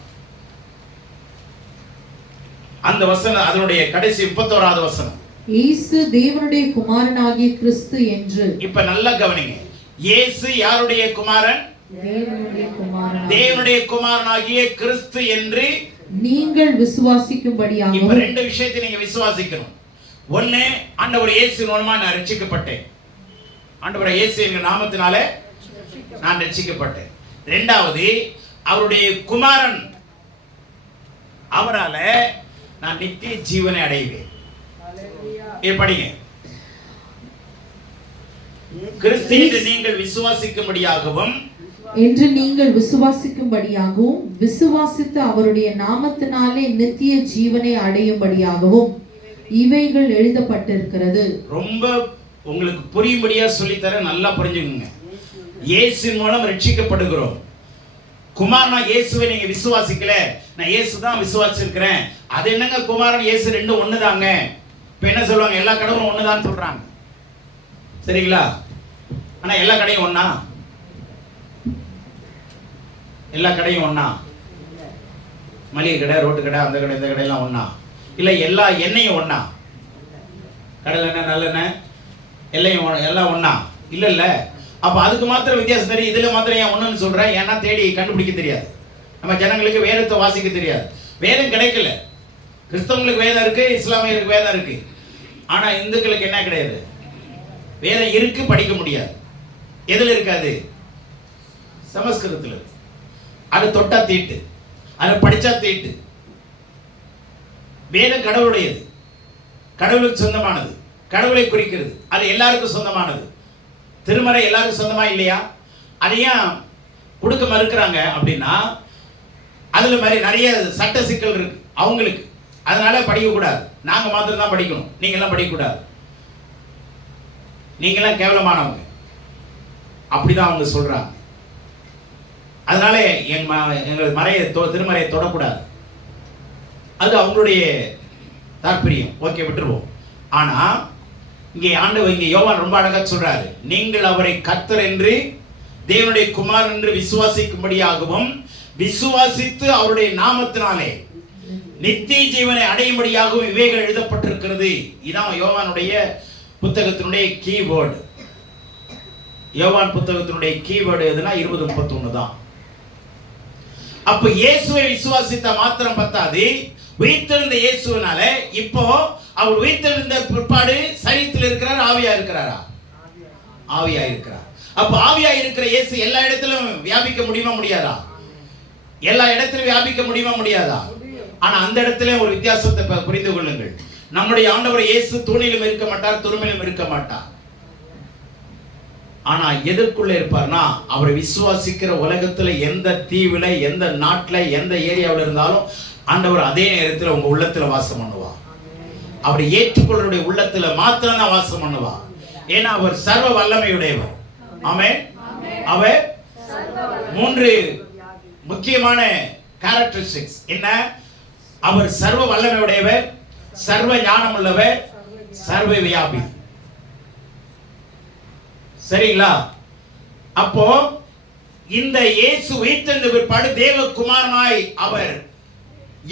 அந்த வசனம், அதனுடைய கடைசி 31வது வசனம், இயேசு தேவனுடைய குமாரனாகிய கிறிஸ்து என்று. இப்ப நல்லா கவனிங்க, இயேசு யாருடைய குமாரன்? தேவனுடைய குமாரனாகிய கிறிஸ்து என்று நீங்கள் விசுவாசிக்கும்படியாக. இப்ப 2 விஷயத்தை நீங்க விசுவாசிக்கணும். ஒண்ணு, ஆண்டவர் இயேசு மூலமா நான் ரட்சிக்கப்பட்டேன், ஆண்டவர் இயேசு என்ற நாமத்தினால நான் ரட்சிக்கப்பட்டேன். 2வது, அவருடைய குமாரன், அவரால நான் நித்திய ஜீவனை அடைவேன். படிங்க. கிறிஸ்து என்று நீங்கள் விசுவாசிக்கும்படியாகவும், என்று நீங்கள் விசுவாசிக்கும்படியாகவும், விசுவாசித்து அவருடைய நாமத்தினாலே நித்திய ஜீவனை அடையும்படியாகவும் இவைகள் எழுதப்பட்டிருக்கிறது. ரொம்ப உங்களுக்கு புரியும்படியா சொல்லித்தர, நல்லா புரிஞ்சுக்கோங்க. இயேசு மூலம் ரட்சிக்கப்படுகிறோம். குமாரனா இயேசுவை நீங்க விசுவாசிக்கல, நான் இயேசு தான் விசுவாசிக்கிறேன். அது என்னங்க குமாரன் இயேசு 2 ஒண்ணுதாங்க. இப்ப என்ன சொல்லுவாங்க? எல்லா கடவுளும் ஒண்ணுதான் சொல்றாங்க, சரிங்களா? ஆனா எல்லா கடையும் ஒண்ணா? எல்லா கடையும் ஒண்ணா? மளிகை கடை, ரோட்டு கடை, அந்த கடை, இந்த கடை எல்லாம் ஒண்ணா? இல்ல எல்லா எண்ணெயும் ஒண்ணா? கடலை எண்ணெய், நல்லெண்ணெய் எல்லாம் ஒண்ணா? இல்ல இல்ல. அப்ப அதுக்கு மாத்திரம் வித்தியாசம் தெரியும், இதுல மாத்திரம் ஏன் ஒண்ணுன்னு சொல்றேன்? ஏன்னா தேடி கண்டுபிடிக்க தெரியாது. நம்ம ஜனங்களுக்கு வேதத்தை வாசிக்க தெரியாது. வேதம் கிடைக்கல. கிறிஸ்தவங்களுக்கு வேதம் இருக்கு, இஸ்லாமியருக்கு வேதம் இருக்கு. ஆனா இந்துக்களுக்கு என்ன கிடையாது? வேதம் இருக்கு, படிக்க முடியாது. எதுல இருக்காது? சமஸ்கிருதத்துல. அது தொட்டா தீட்டு, அதை படிச்சா தீட்டு. வேதம் கடவுளுடையது, கடவுளுக்கு சொந்தமானது, கடவுளை குறிக்கிறது, அது எல்லாருக்கும் சொந்தமானது. திருமறை எல்லாரும் சொந்தமா இல்லையா? அதையும் கொடுக்க மறுக்கிறாங்க அப்படின்னா அதுல மாதிரி நிறைய சட்ட சிக்கல் இருக்கு அவங்களுக்கு. அதனால படிக்க கூடாது, நாங்க மாத்திரம் தான் படிக்கணும், நீங்க எல்லாம் படிக்க கூடாது, நீங்க எல்லாம் கேவலமானவங்க, அப்படிதான் அவங்க சொல்றாங்க. அதனால எங்கள் திருமறையை தொடக்கூடாது, அது அவங்களுடைய தாற்பயம். ஓகே, விட்டுருவோம். ஆனா இங்கே ஆண்டவர், இங்கே யோவான் ரொம்ப அழகா சொல்றாரு, நீங்கள் அவரை கர்த்தர் என்று தேவனுடைய குமாரன் என்று விசுவாசிக்கும்படியாகவும் விசுவாசித்து அவருடைய நாமத்தினாலே நித்திய ஜீவனை அடையும்படியாகவும் இவைகள் எழுதப்பட்டிருக்கிறது. இதான் யோவானுடைய புத்தகத்தினுடைய கீவேர்டு. யோவான் புத்தகத்தினுடைய கீவேர்டு எதுனா 20:31 தான். அப்ப இயேசுவை விசுவாசித்த மாத்திரம் பத்தாது, உயிர்த்தெழுந்த இயேசுவினால இப்போ அவர் உயிர்த்தெழுந்த பிற்பாடு சரீரத்தில் இருக்கிறார், ஆவியா இருக்கிறாரா? ஆவியா இருக்கிறார். அப்ப ஆவியா இருக்கிற இயேசு எல்லா இடத்திலும் வியாபிக்க முடியுமா முடியாதா? எல்லா இடத்திலும் வியாபிக்க முடியுமா முடியாதா? ஆனா அந்த இடத்துல ஒரு வித்தியாசத்தை புரிந்து கொள்ளுங்கள். நம்முடைய ஆண்டவர் இயேசு தூணிலும் இருக்க மாட்டார், துருமிலும் இருக்க மாட்டார். ஆனா எதற்குள்ள இருப்பார்னா, அவரை விசுவாசிக்கிற உலகத்துல எந்த தீவுல, எந்த நாட்டுல, எந்த ஏரியாவில் இருந்தாலும் ஆண்டவர் அதே நேரத்தில் உங்க உள்ளத்துல வாசம் பண்ணுவார். அவரை ஏற்றுக்கொள்ளுடைய உள்ளத்துல மாத்திரம் தான் வாசம் பண்ணுவார். ஏன்னா அவர் சர்வ வல்லமையுடையவர். ஆமென். அவர் 3 முக்கியமான கேரக்டரிஸ்டிக்ஸ் என்ன? அவர் சர்வ வல்லமையுடையவர், சர்வ ஞானம் உள்ளவர், சர்வ வியாபி. சரிங்களா? அப்போ இந்த இயேசு உயிர்த்தெழுந்த பிற்பாடு தேவகுமாரனாய் அவர்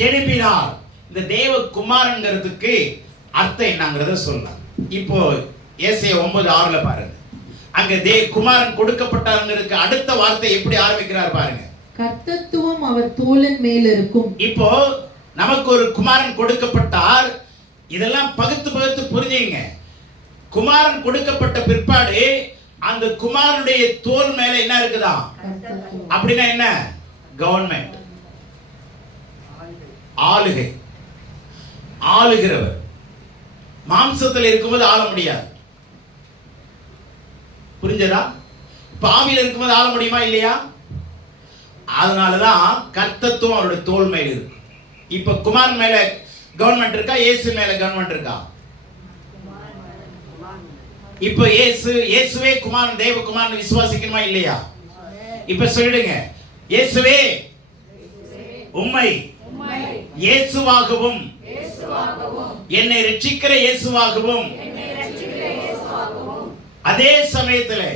எழுப்பினார். இந்த தேவகுமாரன்ங்கிறதுக்கு அர்த்தம் என்னங்கிறத சொல்லலாம். இப்போ ஏசாயா 9:6 பாருங்க, அங்க குமாரன் கொடுக்கப்பட்டாருங்கிறதுக்கு அடுத்த வார்த்தை எப்படி ஆரம்பிக்கிறார் பாருங்க. கர்த்தத்துவம் அவர் தோளின் மேல் இருக்கும். இப்போ நமக்கு ஒரு குமாரன் கொடுக்கப்பட்டார். இதெல்லாம் பகுத்து புரிஞ்சுங்க. குமாரன் கொடுக்கப்பட்ட பிற்பாடு அந்த குமாரனுடைய தோல் மேல என்ன இருக்குதா? அப்படின்னா என்ன? கவர்மெண்ட், ஆளுகை, ஆளுகிறவர். மாம்சத்தில் இருக்கும்போது ஆள முடியாது. புரிஞ்சதா? பாவியில் இருக்கும்போது ஆள முடியுமா இல்லையா? அதனாலதான் கர்த்தத்துவம் அவருடைய தோல் மேல இருக்கு. இப்ப குமாரன் மேல கவர்மெண்ட் இருக்கா? இயேசு மேல கவர்மெண்ட் இருக்கா? இப்ப இயேசுவே குமாரன், தேவகுமாரன் விசுவாசிக்கணுமா இல்லையா? இப்ப சொல்லிடுங்க, இயேசுவே உம்மை இயேசுவாகவும் என்னை ரட்சிக்கிற இயேசுவாகவும் அதே சமயத்தில்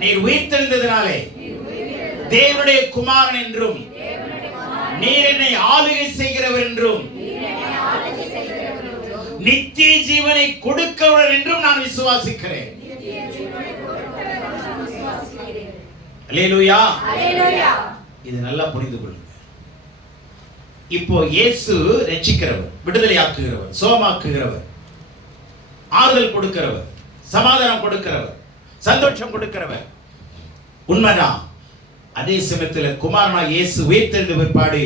நீர் உயிர்த்தெழுந்ததினாலே தேவனுடைய குமாரன் என்றும் நீர் என்னை ஆளுகை செய்கிறவர் என்றும் நித்திய ஜீவனை கொடுக்கிறவர் என்றும் நான் விசுவாசிக்கிறேன். அல்லேலூயா. இது நல்லா புரிந்து கொள்ளுங்க. இப்போ இயேசு ரட்சிக்கிறவர், விடுதலையாக்குகிறவர், சோமாக்குகிறவர், ஆறுதல் கொடுக்கிறவர், சமாதானம் கொடுக்கிறவர், சந்தோஷம் கொடுக்கிறவர். உண்மைதான். அதே சமயத்தில் குமாரனா இயேசு உயிர்த்தெழுந்த பிற்பாடு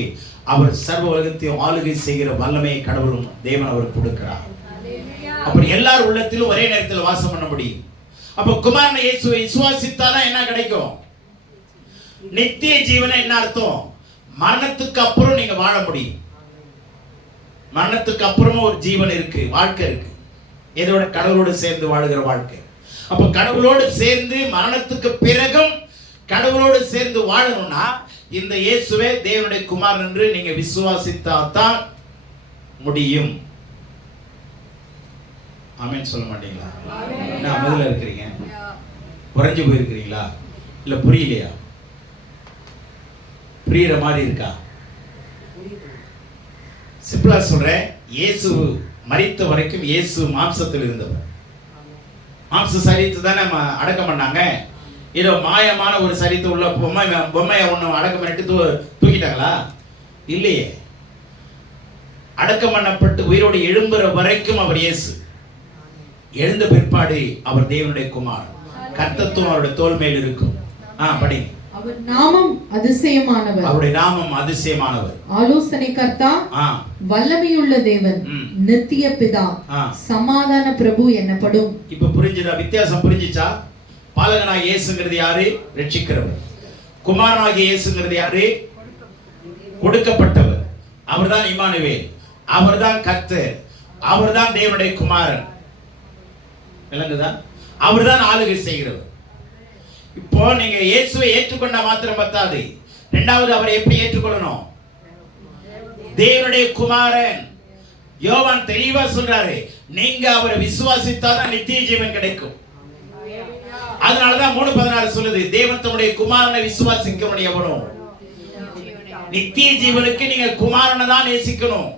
அவர் சர்வ உலகத்தையும் ஆளுகை செய்கிற வல்லமையை கடவுளும் தேவன் அவருக்கு கொடுக்கிறார். அப்படி எல்லார் உள்ளத்திலும் ஒரே நேரத்தில் வாசம் பண்ண முடியும். அப்ப குமாரனை இயேசுவை விசுவாசித்தாதான் என்ன கிடைக்கும்? நித்திய ஜீவனை. என்ன அர்த்தம்? மரணத்துக்கு அப்புறம் நீங்க வாழ முடியும். மரணத்துக்கு அப்புறமும் ஒரு ஜீவன் இருக்கு, வாழ்க்கை இருக்கு. இதோட கடவுளோடு சேர்ந்து வாழுகிற வாழ்க்கை. அப்ப கடவுளோடு சேர்ந்து மரணத்துக்கு பிறகும் கடவுளோடு சேர்ந்து வாழணும்னா இந்த இயேசுவே தேவனுடைய குமாரன் என்று நீங்க விசுவாசித்தாதான் முடியும். ஆமென் சொல்ல மாட்டீங்களா? என்ன அமைதியா இருக்கிறீங்க? குறைஞ்சு போயிருக்கிறீங்களா? இல்ல புரியலையா? புரியுற மாதிரி இருக்கா? சிம்பிளா சொல்றேன். இயேசு மரித்த வரைக்கும் இயேசு மாம்சத்தில் இருந்தவர். மாம்ச சரீரத்தை தானே அடக்கம் பண்ணாங்க. ஏதோ மாயமான ஒரு சரீரத்தை உள்ள பொம்மையை ஒண்ணு அடக்கம் பண்ணிட்டு தூக்கிட்டாங்களா? இல்லையே. அடக்கம் பண்ணப்பட்டு உயிரோடு எழும்புற வரைக்கும் அவர் இயேசு. எழுந்த பிற்பாடு அவர் தேவனுடைய குமாரன். கர்த்தத்துவம் அவருடைய தோள் மேல் இருக்கும். படி. அவர் நாமம் அதிசயமானவர். அவருடைய நாமம் அதிசயமானவர். ஆலோசனை கர்த்தா, வல்லமையுள்ள தேவன், நித்திய பிதா, சமாதான பிரபு எனப்படும். இப்ப புரிஞ்சுதா? வித்தியாசம் புரிஞ்சுச்சா? பாலகனாகிய இயேசுங்கிறது யாரு? ரட்சிக்கிறவர். குமாரனாகிய இயேசுங்கிறது யாரு? கொடுக்கப்பட்டவர். அவர்தான் இம்மானுவேல், அவர்தான் கர்த்தர், அவர்தான் தேவனுடைய குமாரன். விளங்குதா? அவர்தான் ஆளுகை செய்கிறவர். இப்போ நீங்க இயேசுவை ஏற்றுக்கொண்டா மாத்திரம் பத்தாது, இரண்டாவது அவரை எப்படி ஏற்றுக்கொள்ளணும்? தேவனுடைய குமாரன். யோவான் தெளிவா சொல்றாரு, நீங்க அவரை விசுவாசித்தாதான் நித்திய ஜீவன் கிடைக்கும். அதனாலதான் 3:16 சொல்லுது, தேவன் தம்முடைய குமாரனை விசுவாசிக்கணும் எவனும் நித்திய ஜீவனுக்கு நீங்க குமாரனை தான் நேசிக்கணும்.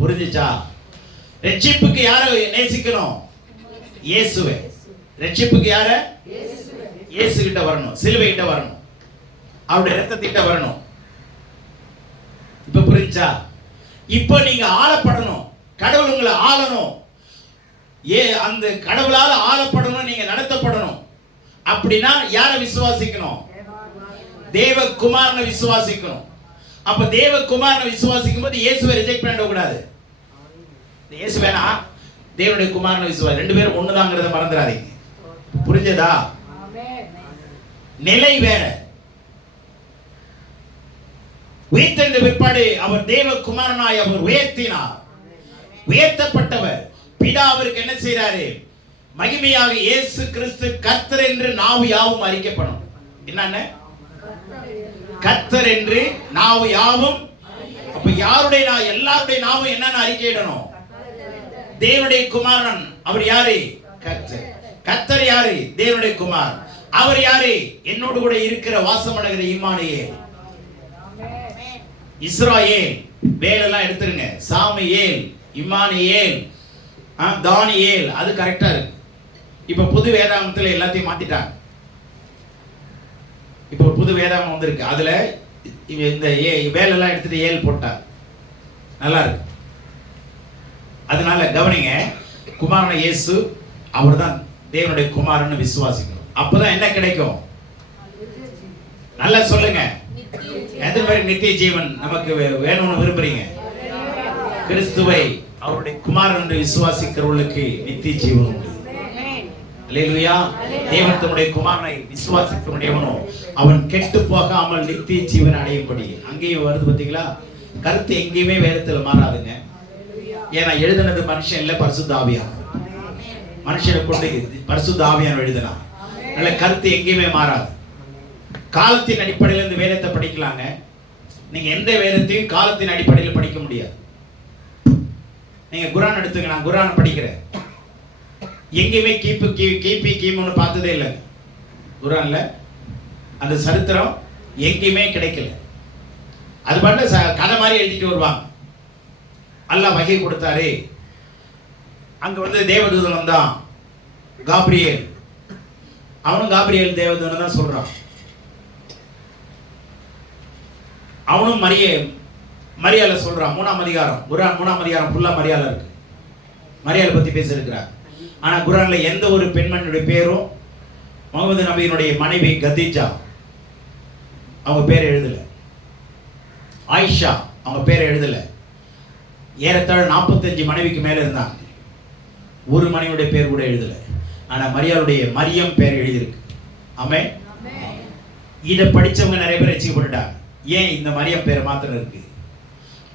புரிஞ்சுச்சா? ரட்சிப்புக்கு யாரை நேசிக்கணும்? இயேசுவை. ரட்சிப்புக்கு யார? இயேசு கிட்ட வரணும், சிலுவை கிட்ட வரணும், அவருடைய ரத்தத்திட்ட வரணும். இப்ப புரிஞ்சா? இப்ப நீங்க ஆளப்படணும், கடவுள் உங்களை ஆளணும். அந்த கடவுளால் ஆளப்படணும், நீங்க நடத்தப்படணும். அப்படின்னா யாரை விசுவாசிக்கணும்? தேவகுமாரனை விசுவாசிக்கணும். அப்ப தேவகுமாரனை விசுவாசிக்கும் போது இயேசுவை ரிஜெக்ட் பண்ண கூடாது. இயேசு வேணா, தேவனுடைய குமாரனை விசுவாசி, ரெண்டு பேரும் ஒண்ணுதாங்கிறத மறந்துடாதீங்க. புரிஞ்சதா? நிலை வேற. உயர்த்தெழுந்த பிற்பாடு அவர் தேவகுமாரனாய் அவர் உயர்த்தினார். உயர்த்தப்பட்டவர் பிதா அவருக்கு என்ன செய்யறாரு? மகிமையாக இயேசு கிறிஸ்து கர்த்தர் என்று நாவு யாவும் அறிக்கப்படும். என்னன்னு? கர்த்தர் என்று நாவு யாவும். அப்ப யாருடைய எல்லாருடைய நாவும் என்னன்னு அறிக்கையிடணும்? தேவனுடைய குமாரன். அவர் யாரு? கர்த்தர். கர்த்தர் யாரு? தேவனுடைய குமார். அவர் யாரு? என்னோடு கூட இருக்கிற வாசமடைகிற இம்மானுவேல். இஸ்ராயேல் வேலெல்லாம் எடுத்துருங்க. சாமுவேல், இம்மானுவேல், தானியேல், அது கரெக்டா இருக்கு. இப்ப புது வேதாகமத்துல எல்லாத்தையும் மாத்திட்டாங்க. இப்ப புது வேதாகமம் வந்திருக்கு, அதுல இந்த வேலெல்லாம் எடுத்துட்டு ஏல் போட்டார். நல்லா இருக்கு. அதனால கவனிங்க, குமாரன இயேசு அவர்தான் தேவனுடைய குமாரன் விசுவாசிக்கணும். அப்பதான் என்ன கிடைக்கும்? நல்லா சொல்லுங்க. எந்த மாதிரி நித்திய ஜீவன் நமக்கு வேணும்னு விரும்புறீங்க? கிறிஸ்துவை அவருடைய குமாரன் என்று விசுவாசிக்கிறவர்களுக்கு நித்திய ஜீவன் உண்டு. அல்லேலூயா. தேவன் தம்முடைய குமாரனை விசுவாசிக்கிறவனோ அவன் கெட்டு போகாமல் நித்திய ஜீவன் அடையும்படி. அங்கேயும் வருது பாத்தீங்களா? கருத்து எங்கேயுமே வேதத்துல மாறாதுங்க. ஏன்னா எழுதுனது மனுஷன் இல்ல, பரிசுத்த ஆவியானவர். மனுஷனை கொண்டு பரிசுத்த ஆவியானவர் எழுதினா. நல்ல கருத்து எங்கேயுமே மாறாது. காலத்தின் அடிப்படையில் இந்த வேதத்தை படிக்கலாங்க. நீங்க எந்த வேதத்தையும் காலத்தின் அடிப்படையில் படிக்க முடியாது. நீங்க குரான் எடுத்துங்க, நான் குரான் படிக்கிறேன், எங்கேயுமே கிபி கிமுன்னு பார்த்ததே இல்லை. குரான்ல அந்த சரித்திரம் எங்கேயுமே கிடைக்கல. அது பாட்டு கதை மாதிரி எழுதிட்டு வருவாங்க. அல்லாஹ் வகை கொடுத்தாரு, அங்க வந்து தேவதூதன் வந்தான், காப்ரியேல். அவனும் காப்ரியேல் தேவதூதன் தான் சொல்றான். அவனும் மரியாதை சொல்றான். 3ஆம் அதிகாரம் குரான் 3ஆம் அதிகாரம் ஃபுல்லா மரியாதை இருக்கு. மரியாதை பத்தி பேசியிருக்கிறார். ஆனா குரான்ல எந்த ஒரு பெண்மணியுடைய பேரும் முகமது நபியினுடைய மனைவி கதீஜா அவங்க பேரை எழுதல. ஆயிஷா அவங்க பேரை எழுதல. ஏறத்தாழ 45 மனைவிக்கு மேல இருந்தாங்க. ஒரு மனைவியுடைய பேர் கூட எழுதல. ஆனா மரியாளுடைய மரியம் பேர் எழுதியிருக்கு. ஆமென். இதை படிச்சவங்க நிறைய பேர் ரட்சிக்கப்பட்டுட்டாங்க. ஏன் இந்த மரியம் பேர் மாத்திரம் இருக்கு?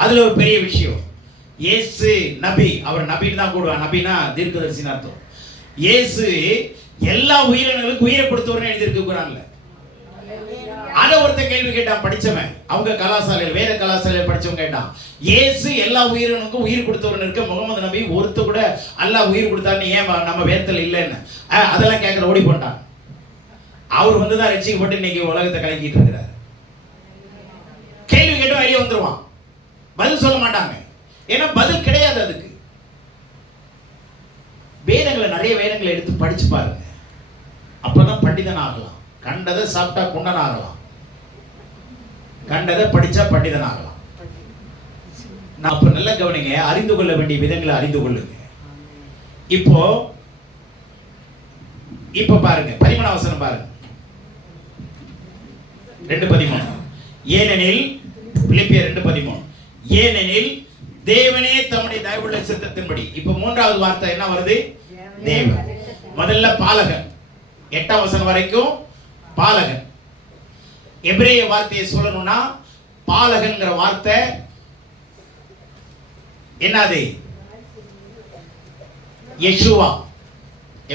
அதுல ஒரு பெரிய விஷயம். இயேசு நபி, அவர் நபின்னு தான் கூடுவார். நபினா தீர்க்கதரிசின்னு அர்த்தம். இயேசு எல்லா உயிரினங்களுக்கும் உயிரை கொடுத்தவர்னு எழுதியிருக்கு குரான்ல. அத ஒருத்தன் கேள்வி கேட்டான், படிச்சவன். அவங்க கலாசாலையில், வேற கலாசாலையில் படிச்சவங்க கேட்டான், இயேசு எல்லா உயிரினுக்கும் உயிர் கொடுத்தவர்னு இருக்க, முகமது நபி ஒருத்த கூட அல்லாஹ் உயிர் கொடுத்தாருன்னு ஏன் நம்ம வேதத்துல இல்லைன்னு அதெல்லாம் கேட்கற ஓடி போட்டான். அவர் வந்து தான் ரட்சிக்கப்பட்டு இன்னைக்கு உலகத்தை கலக்கிட்டு இருக்கிறார். கேள்வி கேட்டு வெளியே வந்துருவான், பதில் சொல்ல மாட்டாங்க. ஏன்னா பதில் கிடையாது அதுக்கு. வேதங்களை, நிறைய வேதங்களை எடுத்து படிச்சு பாருங்க. அப்பதான் பண்டிதன் ஆகலாம். கண்டதை சாப்பிட்டா குண்டன் ஆகலாம், கண்டதை படிச்சா பண்டிதன் ஆகலாம். நான் அப்ப நல்ல கவனிங்க, அறிந்து கொள்ள வேண்டிய விதங்களை அறிந்து கொள்ளுங்க. இப்போ பாருங்க 13 வசனம் பாருங்க. 2:13. ஏனெனில் பிலிப்பியர் 2:13. ஏனெனில் தேவனே தம்முடைய தயவுள்ள சித்தத்தின்படி. இப்ப 3வது வார்த்தை என்ன வருது? தேவன். முதல்ல பாலகன், 8ஆம் வசனம் வரைக்கும் பாலகன். எபிரேய வார்த்தையை சொல்லணும்னா பாலகன்ங்கிற வார்த்தை என்னது? யெஷுவா.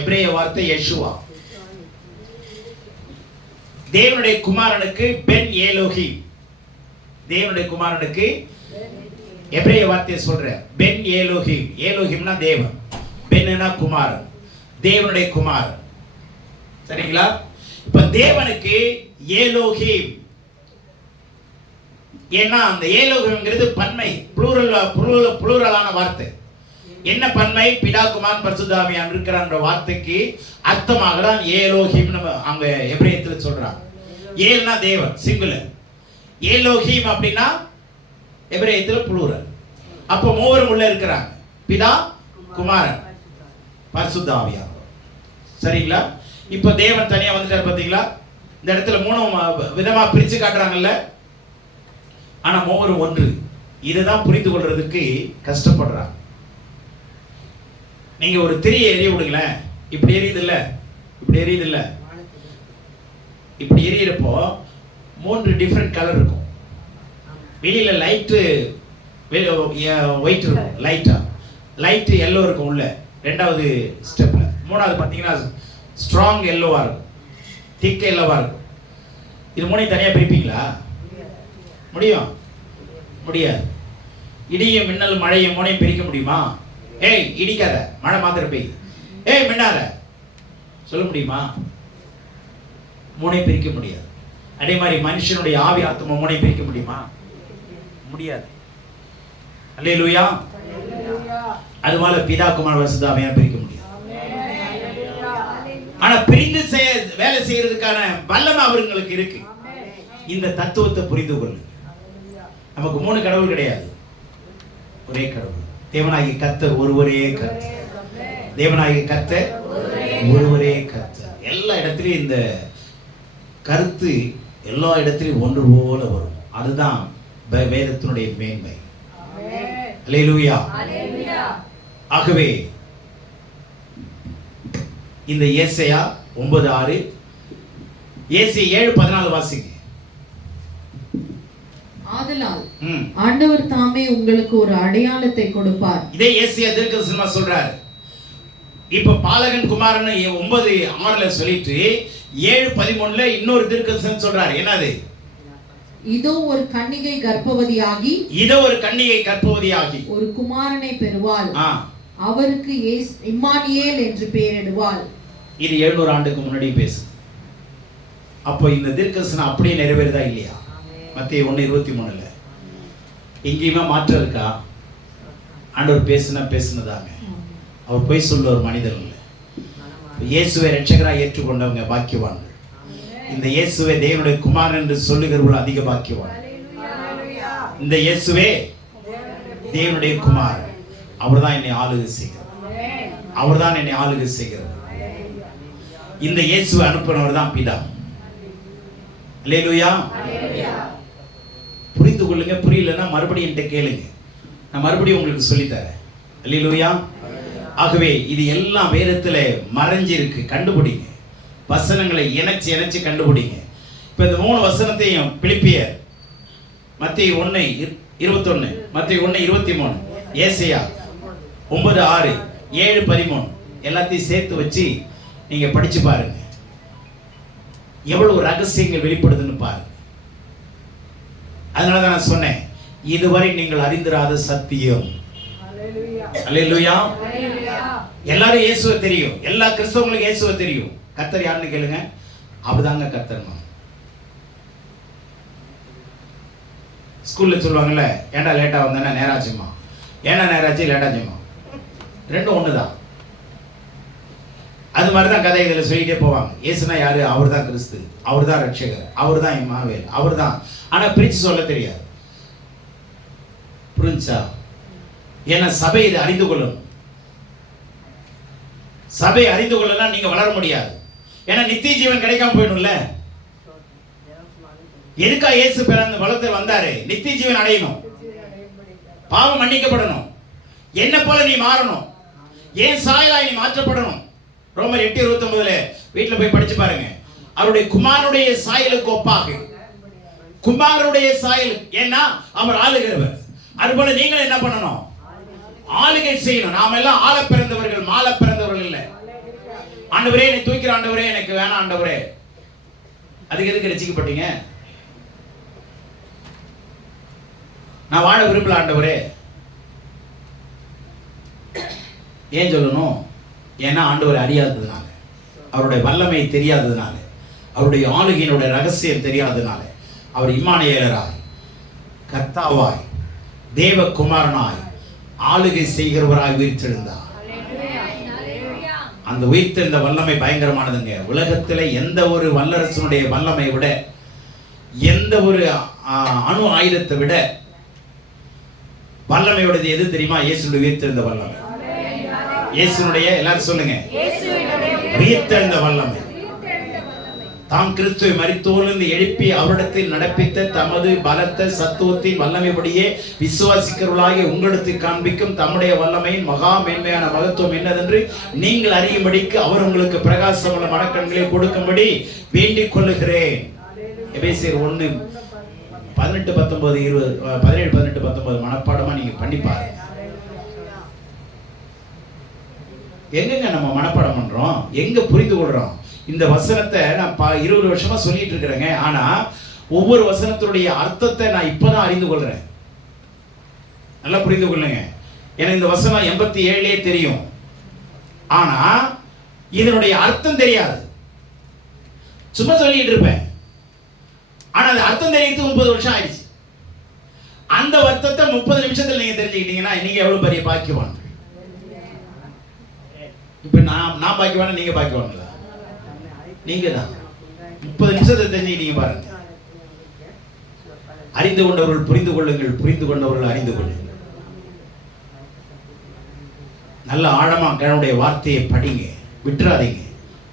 எபிரேய வார்த்தை யெஷுவா. தேவனுடைய குமாரனுக்கு பென் ஏலோஹிம். தேவனுடைய குமாரனுக்கு எபிரேய வார்த்தையை சொல்ற பென் ஏலோஹிம். ஏலோஹிம்னா தேவன், பென்னா குமாரன், தேவனுடைய குமாரன். சரிங்களா? இப்ப தேவனுக்கு ஏலோஹிம். ஏன்னா அந்த ஏலோஹிம்ங்கிறது பன்மை, புளூரலான வார்த்தை. என்ன பன்மை? பிதா குமாரன் பரிசுத்த ஆவியானவர் இருக்கிறான்ற வார்த்தைக்கு அர்த்தமாக தான் ஏலோஹிம் அங்க எபிரேயத்துல சொல்றாங்க. ஏல்னா தேவன் சிங்குலர், ஏலோஹிம் அப்படின்னா எபிரேயத்துல புளூரல். அப்ப மூவரும் உள்ள இருக்கிறாங்க, பிதா குமாரன் பரிசுத்த ஆவியானவர். சரிங்களா? இப்ப தேவன் தனியா வந்துட்டார் பாத்தீங்களா? இந்த இடத்துல 3 விதமா பிரிச்சு காட்டுறாங்கல்ல. ஆனா மூவரும் ஒன்று. இதுதான் புரிந்து கொள்றதுக்கு கஷ்டப்படுறாங்க. நீங்க ஒரு திரியை எரிய விடுங்களேன். இப்படி எரியுது இல்ல, இப்படி எரியுது இல்ல, இப்படி எரியறப்போ 3 டிஃபரெண்ட் கலர் இருக்கும். வெளியில லைட் ஒயிட் இருக்கும், லைட்டா லைட் எல்லோ இருக்கும் உள்ள 2வது ஸ்டெப்ல. 3வது பாத்தீங்கன்னா ஸ்ட்ராங் எல்லோவா இருக்கும், திக் எல்லோவா இருக்கும். இது 3ஐயும் தனியா பிரிப்பீங்களா? முடியும்? முடியாது. இடியும் மின்னல் மழையும் 3ஐயும் பிரிக்க முடியுமா? ஏய் இடிக்காத, மழை மாத்திர பெய்யுது, ஏய் மின்னாத சொல்ல முடியுமா? 3ஐயும் பிரிக்க முடியாது. அதே மாதிரி மனுஷனுடைய ஆவி ஆத்மா 3ஐயும் பிரிக்க முடியுமா? முடியாது. அல்லேலூயா. அதுபோல பிதா குமாரன் பரிசுத்த ஆவியானவர் பிரிக்க முடியாது. ஆனா பிரிந்து வேலை செய்யறதுக்கான வல்லமை அவங்களுக்கு இருக்கு. இந்த தத்துவத்தை புரிந்து கொள்ளுங்க. நமக்கு 3 கடவுள் கிடையாது, ஒரே கடவுள். தேவனாகிய கர்த்தர் ஒருவரே கர்த்தர். தேவனாகிய கர்த்தர் ஒருவரே கர்த்தர். எல்லா இடத்திலும் இந்த கருத்து எல்லா இடத்திலும் ஒன்று போல வரும். அதுதான் வேதத்தினுடைய மேன்மை. அல்லேலூயா. ஆகவே இந்த ஏசாயா 9:6, ஏசாயா 7:14 வாசிங்க. ஆதலால் ஆண்டவர் தாமே உங்களுக்கு ஒரு அடையாளத்தை கொடுப்பார். இதே ஏசாயா தீர்க்கதரிசிமா சொல்றார். இப்ப பாலகன் குமாரன் 9:6ல சொல்லிட்டு 7:13ல இன்னொரு தீர்க்கதரிசி சொல்றார். என்னது? இதோ ஒரு கன்னிகை கர்ப்பவதியாகி, இதோ ஒரு கன்னிகை கர்ப்பவதியாகி ஒரு குமாரனை பெறுவாள், அவருக்கு இம்மானுவேல் என்று பெயரிடுவாள். இது 700 ஆண்டுக்கு முன்னாடி பேசு. அப்போ இந்த தீர்க்கதரிசனம் அப்படியே நிறைவேறுதா இல்லையா? மத்தேயு 1:23ல எங்கேயுமே மாற்றம் இருக்கா? ஆண்டவர் பேசுனதாங்க. அவர் போய் சொல்ல ஒரு மனிதன் இல்லை. இயேசுவை இரட்சகராக ஏற்றுக்கொண்டவங்க பாக்கியவான்கள். இந்த இயேசுவை தேவனுடைய குமாரன் என்று சொல்லுகிறவர்கள் அதிக பாக்கியவான். இந்த இயேசுவே தேவனுடைய குமாரன். அவர்தான் என்னை ஆளுகை செய்கிறார். அவர்தான் என்னை ஆளுகை செய்கிறார். இந்த இயேசுவை அனுப்பினவர் தான் பிதா. அல்லேலூயா. புரிந்து கொள்ளுங்க. புரியலன்னா மறுபடியும் என்கிட்ட கேளுங்க, நான் மறுபடியும் உங்களுக்கு சொல்லித்தரேன். அல்லேலூயா. ஆகவே இது எல்லாம் வேதத்துல மறைஞ்சிருக்கு. கண்டுபிடிங்க. வசனங்களை இணைச்சு கண்டுபிடிங்க. இப்ப இந்த 3 வசனத்தையும் பிலிப்பியர், மத்தேயு 1:21, மத்தேயு 1:23, ஏசாயா 9:6, 7:13 எல்லாத்தையும் சேர்த்து வச்சு நீங்க படிச்சு பாருங்க. எவ்வளவு ரகசியங்கள் வெளிப்படுதுன்னு பாருங்க. அதனாலதான் நான் சொன்னேன், இதுவரை நீங்கள் அறிந்திராத சத்தியம். அல்லேலூயா. எல்லாரும் இயேசுவை தெரியும். எல்லா கிறிஸ்தவங்களுக்கும் இயேசுவை தெரியும். கர்த்தர் யாருன்னு கேளுங்க, அவதாங்க கர்த்தர். ஸ்கூல்ல சொல்லுவாங்கல்ல, ஏண்டா லேட்டா வந்தேன்னா நேராச்சுமா, ஏன்னா நேராச்சு லேட்டாச்சுமா, ரெண்டும் ஒண்ணுதான். அது மாதிரிதான் கதை இதில் சொல்லிட்டே போவாங்க. இயேசுனா யாரு? அவர் தான் கிறிஸ்து, அவர் தான் ரட்சகர், அவர் தான் இம்மானுவேல், அவர் தான். ஆனா பிரிச்சு சொல்ல தெரியாது. புரிஞ்சா? ஏன்னா சபை இதை அறிந்து கொள்ளணும். சபை அறிந்து கொள்ளலாம் நீங்க வளர முடியாது. ஏன்னா நித்திய ஜீவன் கிடைக்காம போயிடும்ல. எதுக்கா இயேசு பிறந்த வளர்த்து வந்தாரு? நித்திய ஜீவன் அடையணும், பாவம் மன்னிக்கப்படணும், என்ன போல நீ மாறணும், ஏன் சாயலாய் நீ மாற்றப்படணும். ரோமர் 8:29 வீட்டுல போய் படிச்சு பாருங்க. அவருடைய குமாரனுடைய சாயலுக்கு ஒப்பாக, குமாரனுடைய சாயல், ஏன்னா அவர் ஆளுகிறவர். அதுபோல நீங்களும் என்ன பண்ணணும்? ஆளுகை செய்யணும். நாம எல்லாம் ஆள பிறந்தவர்கள், மாள பிறந்தவர்கள் இல்ல. ஆண்டவரே என்னை தூக்கிற ஆண்டவரே, எனக்கு வேணாம் ஆண்டவரே. அதுக்கு எதுக்கு ரட்சிக்கப்பட்டீங்க? நான் வாழ விரும்பல ஆண்டவரே ஏன் சொல்லணும்? ஏன்னா ஆண்டவரை அறியாததுனால, அவருடைய வல்லமை தெரியாததுனால, அவருடைய ஆளுகையினுடைய ரகசியம் தெரியாததுனால. அவர் இம்மானுவேலராய், கர்த்தாவாய், தேவகுமாரனாய், ஆளுகை செய்கிறவராய் உயிர்த்தெழுந்தார். அந்த உயிர்த்தெழுந்த வல்லமை பயங்கரமானதுங்க. உலகத்தில் எந்த ஒரு வல்லரசனுடைய வல்லமை விட, எந்த ஒரு அணு ஆயுதத்தை விட வல்லமையோடது எது தெரியுமா? இயேசுடைய உயிர்த்தெழுந்த வல்லமை. இயேசுடைய, எல்லாரும் சொல்லுங்க, உயிர்த்தெழுந்த வல்லமை. தாம் கிறிஸ்துவை மரித்தோரிலிருந்து எழுப்பி அவரிடத்தில் நடப்பித்த தமது பலத்த சத்துவத்தின் வல்லமைப்படியே விசுவாசிக்கிறவர்களாகிய உங்களுக்கு காண்பிக்கும் தம்முடைய வல்லமையின் மகா மேன்மையான மகத்துவம் என்னதென்று நீங்கள் அறியும்படிக்கு அவர் உங்களுக்கு பிரகாசமுள்ள மனக்கண்களை கொடுக்கும்படி வேண்டிக் கொள்ளுகிறேன். எபேசியர் 1:18-19 மனப்பாடமா நீங்க பண்ணி பாருங்க. எங்கங்க நம்ம மனப்பாடம் பண்றோம்? எங்க புரிந்து கொள்றோம்? இந்த வசனத்தை நான் 20 வருஷமா சொல்லிட்டு இருக்கிறேங்க. ஆனா ஒவ்வொரு வசனத்துடைய அர்த்தத்தை நான் இப்பதான் அறிந்து கொள்றேன். நல்லா புரிந்து கொள்ளுங்க. எனக்கு இந்த வசனம் 87 தெரியும், ஆனா இதனுடைய அர்த்தம் தெரியாது. சும்மா சொல்லிட்டு இருப்பேன், ஆனா அது அர்த்தம் தெரியறது 30 வருஷம் ஆயிடுச்சு. அந்த அர்த்தத்தை 30 நிமிஷத்துல நீங்க தெரிஞ்சுக்கிட்டீங்கன்னா நீங்க எவ்வளவு பெரிய பாக்கியவான். இப்ப நான் பாக்கியவான, நீங்க பாக்கியவான்களா? நீங்க தான். 30 நிமிஷத்தை தெரிஞ்சுக்கிட்டீங்க பாருங்க. அறிந்து கொண்டவர்கள் புரிந்து கொள்ளுங்கள், புரிந்து கொண்டவர்கள் அறிந்து கொள்ளுங்கள். நல்ல ஆழமா கடவுளுடைய வார்த்தையை படிங்க, விட்டுறாதீங்க,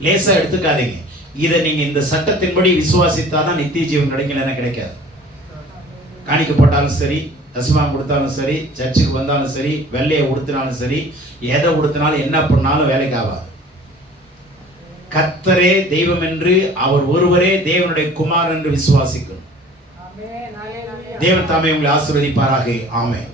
லேசா எடுத்துக்காதீங்க. இதை நீங்க இந்த சட்டத்தின்படி விசுவாசித்தாதான் நித்திய ஜீவன் கிடைக்கலன்னா கிடைக்காது. காணிக்க போட்டாலும் சரி, தசமாம் கொடுத்தாலும் சரி, சர்ச்சுக்கு வந்தாலும் சரி, வெள்ளையை உடுத்தினாலும் சரி, எதை உடுத்தினாலும் என்ன பண்ணாலும் வேலைக்கு ஆகாது. கர்த்தரே தெய்வம் என்று, அவர் ஒருவரே தேவனுடைய குமாரன் என்று விசுவாசிக்கணும். தேவன் தாமே உங்களை ஆசீர்வதிப்பாராக. ஆமென்.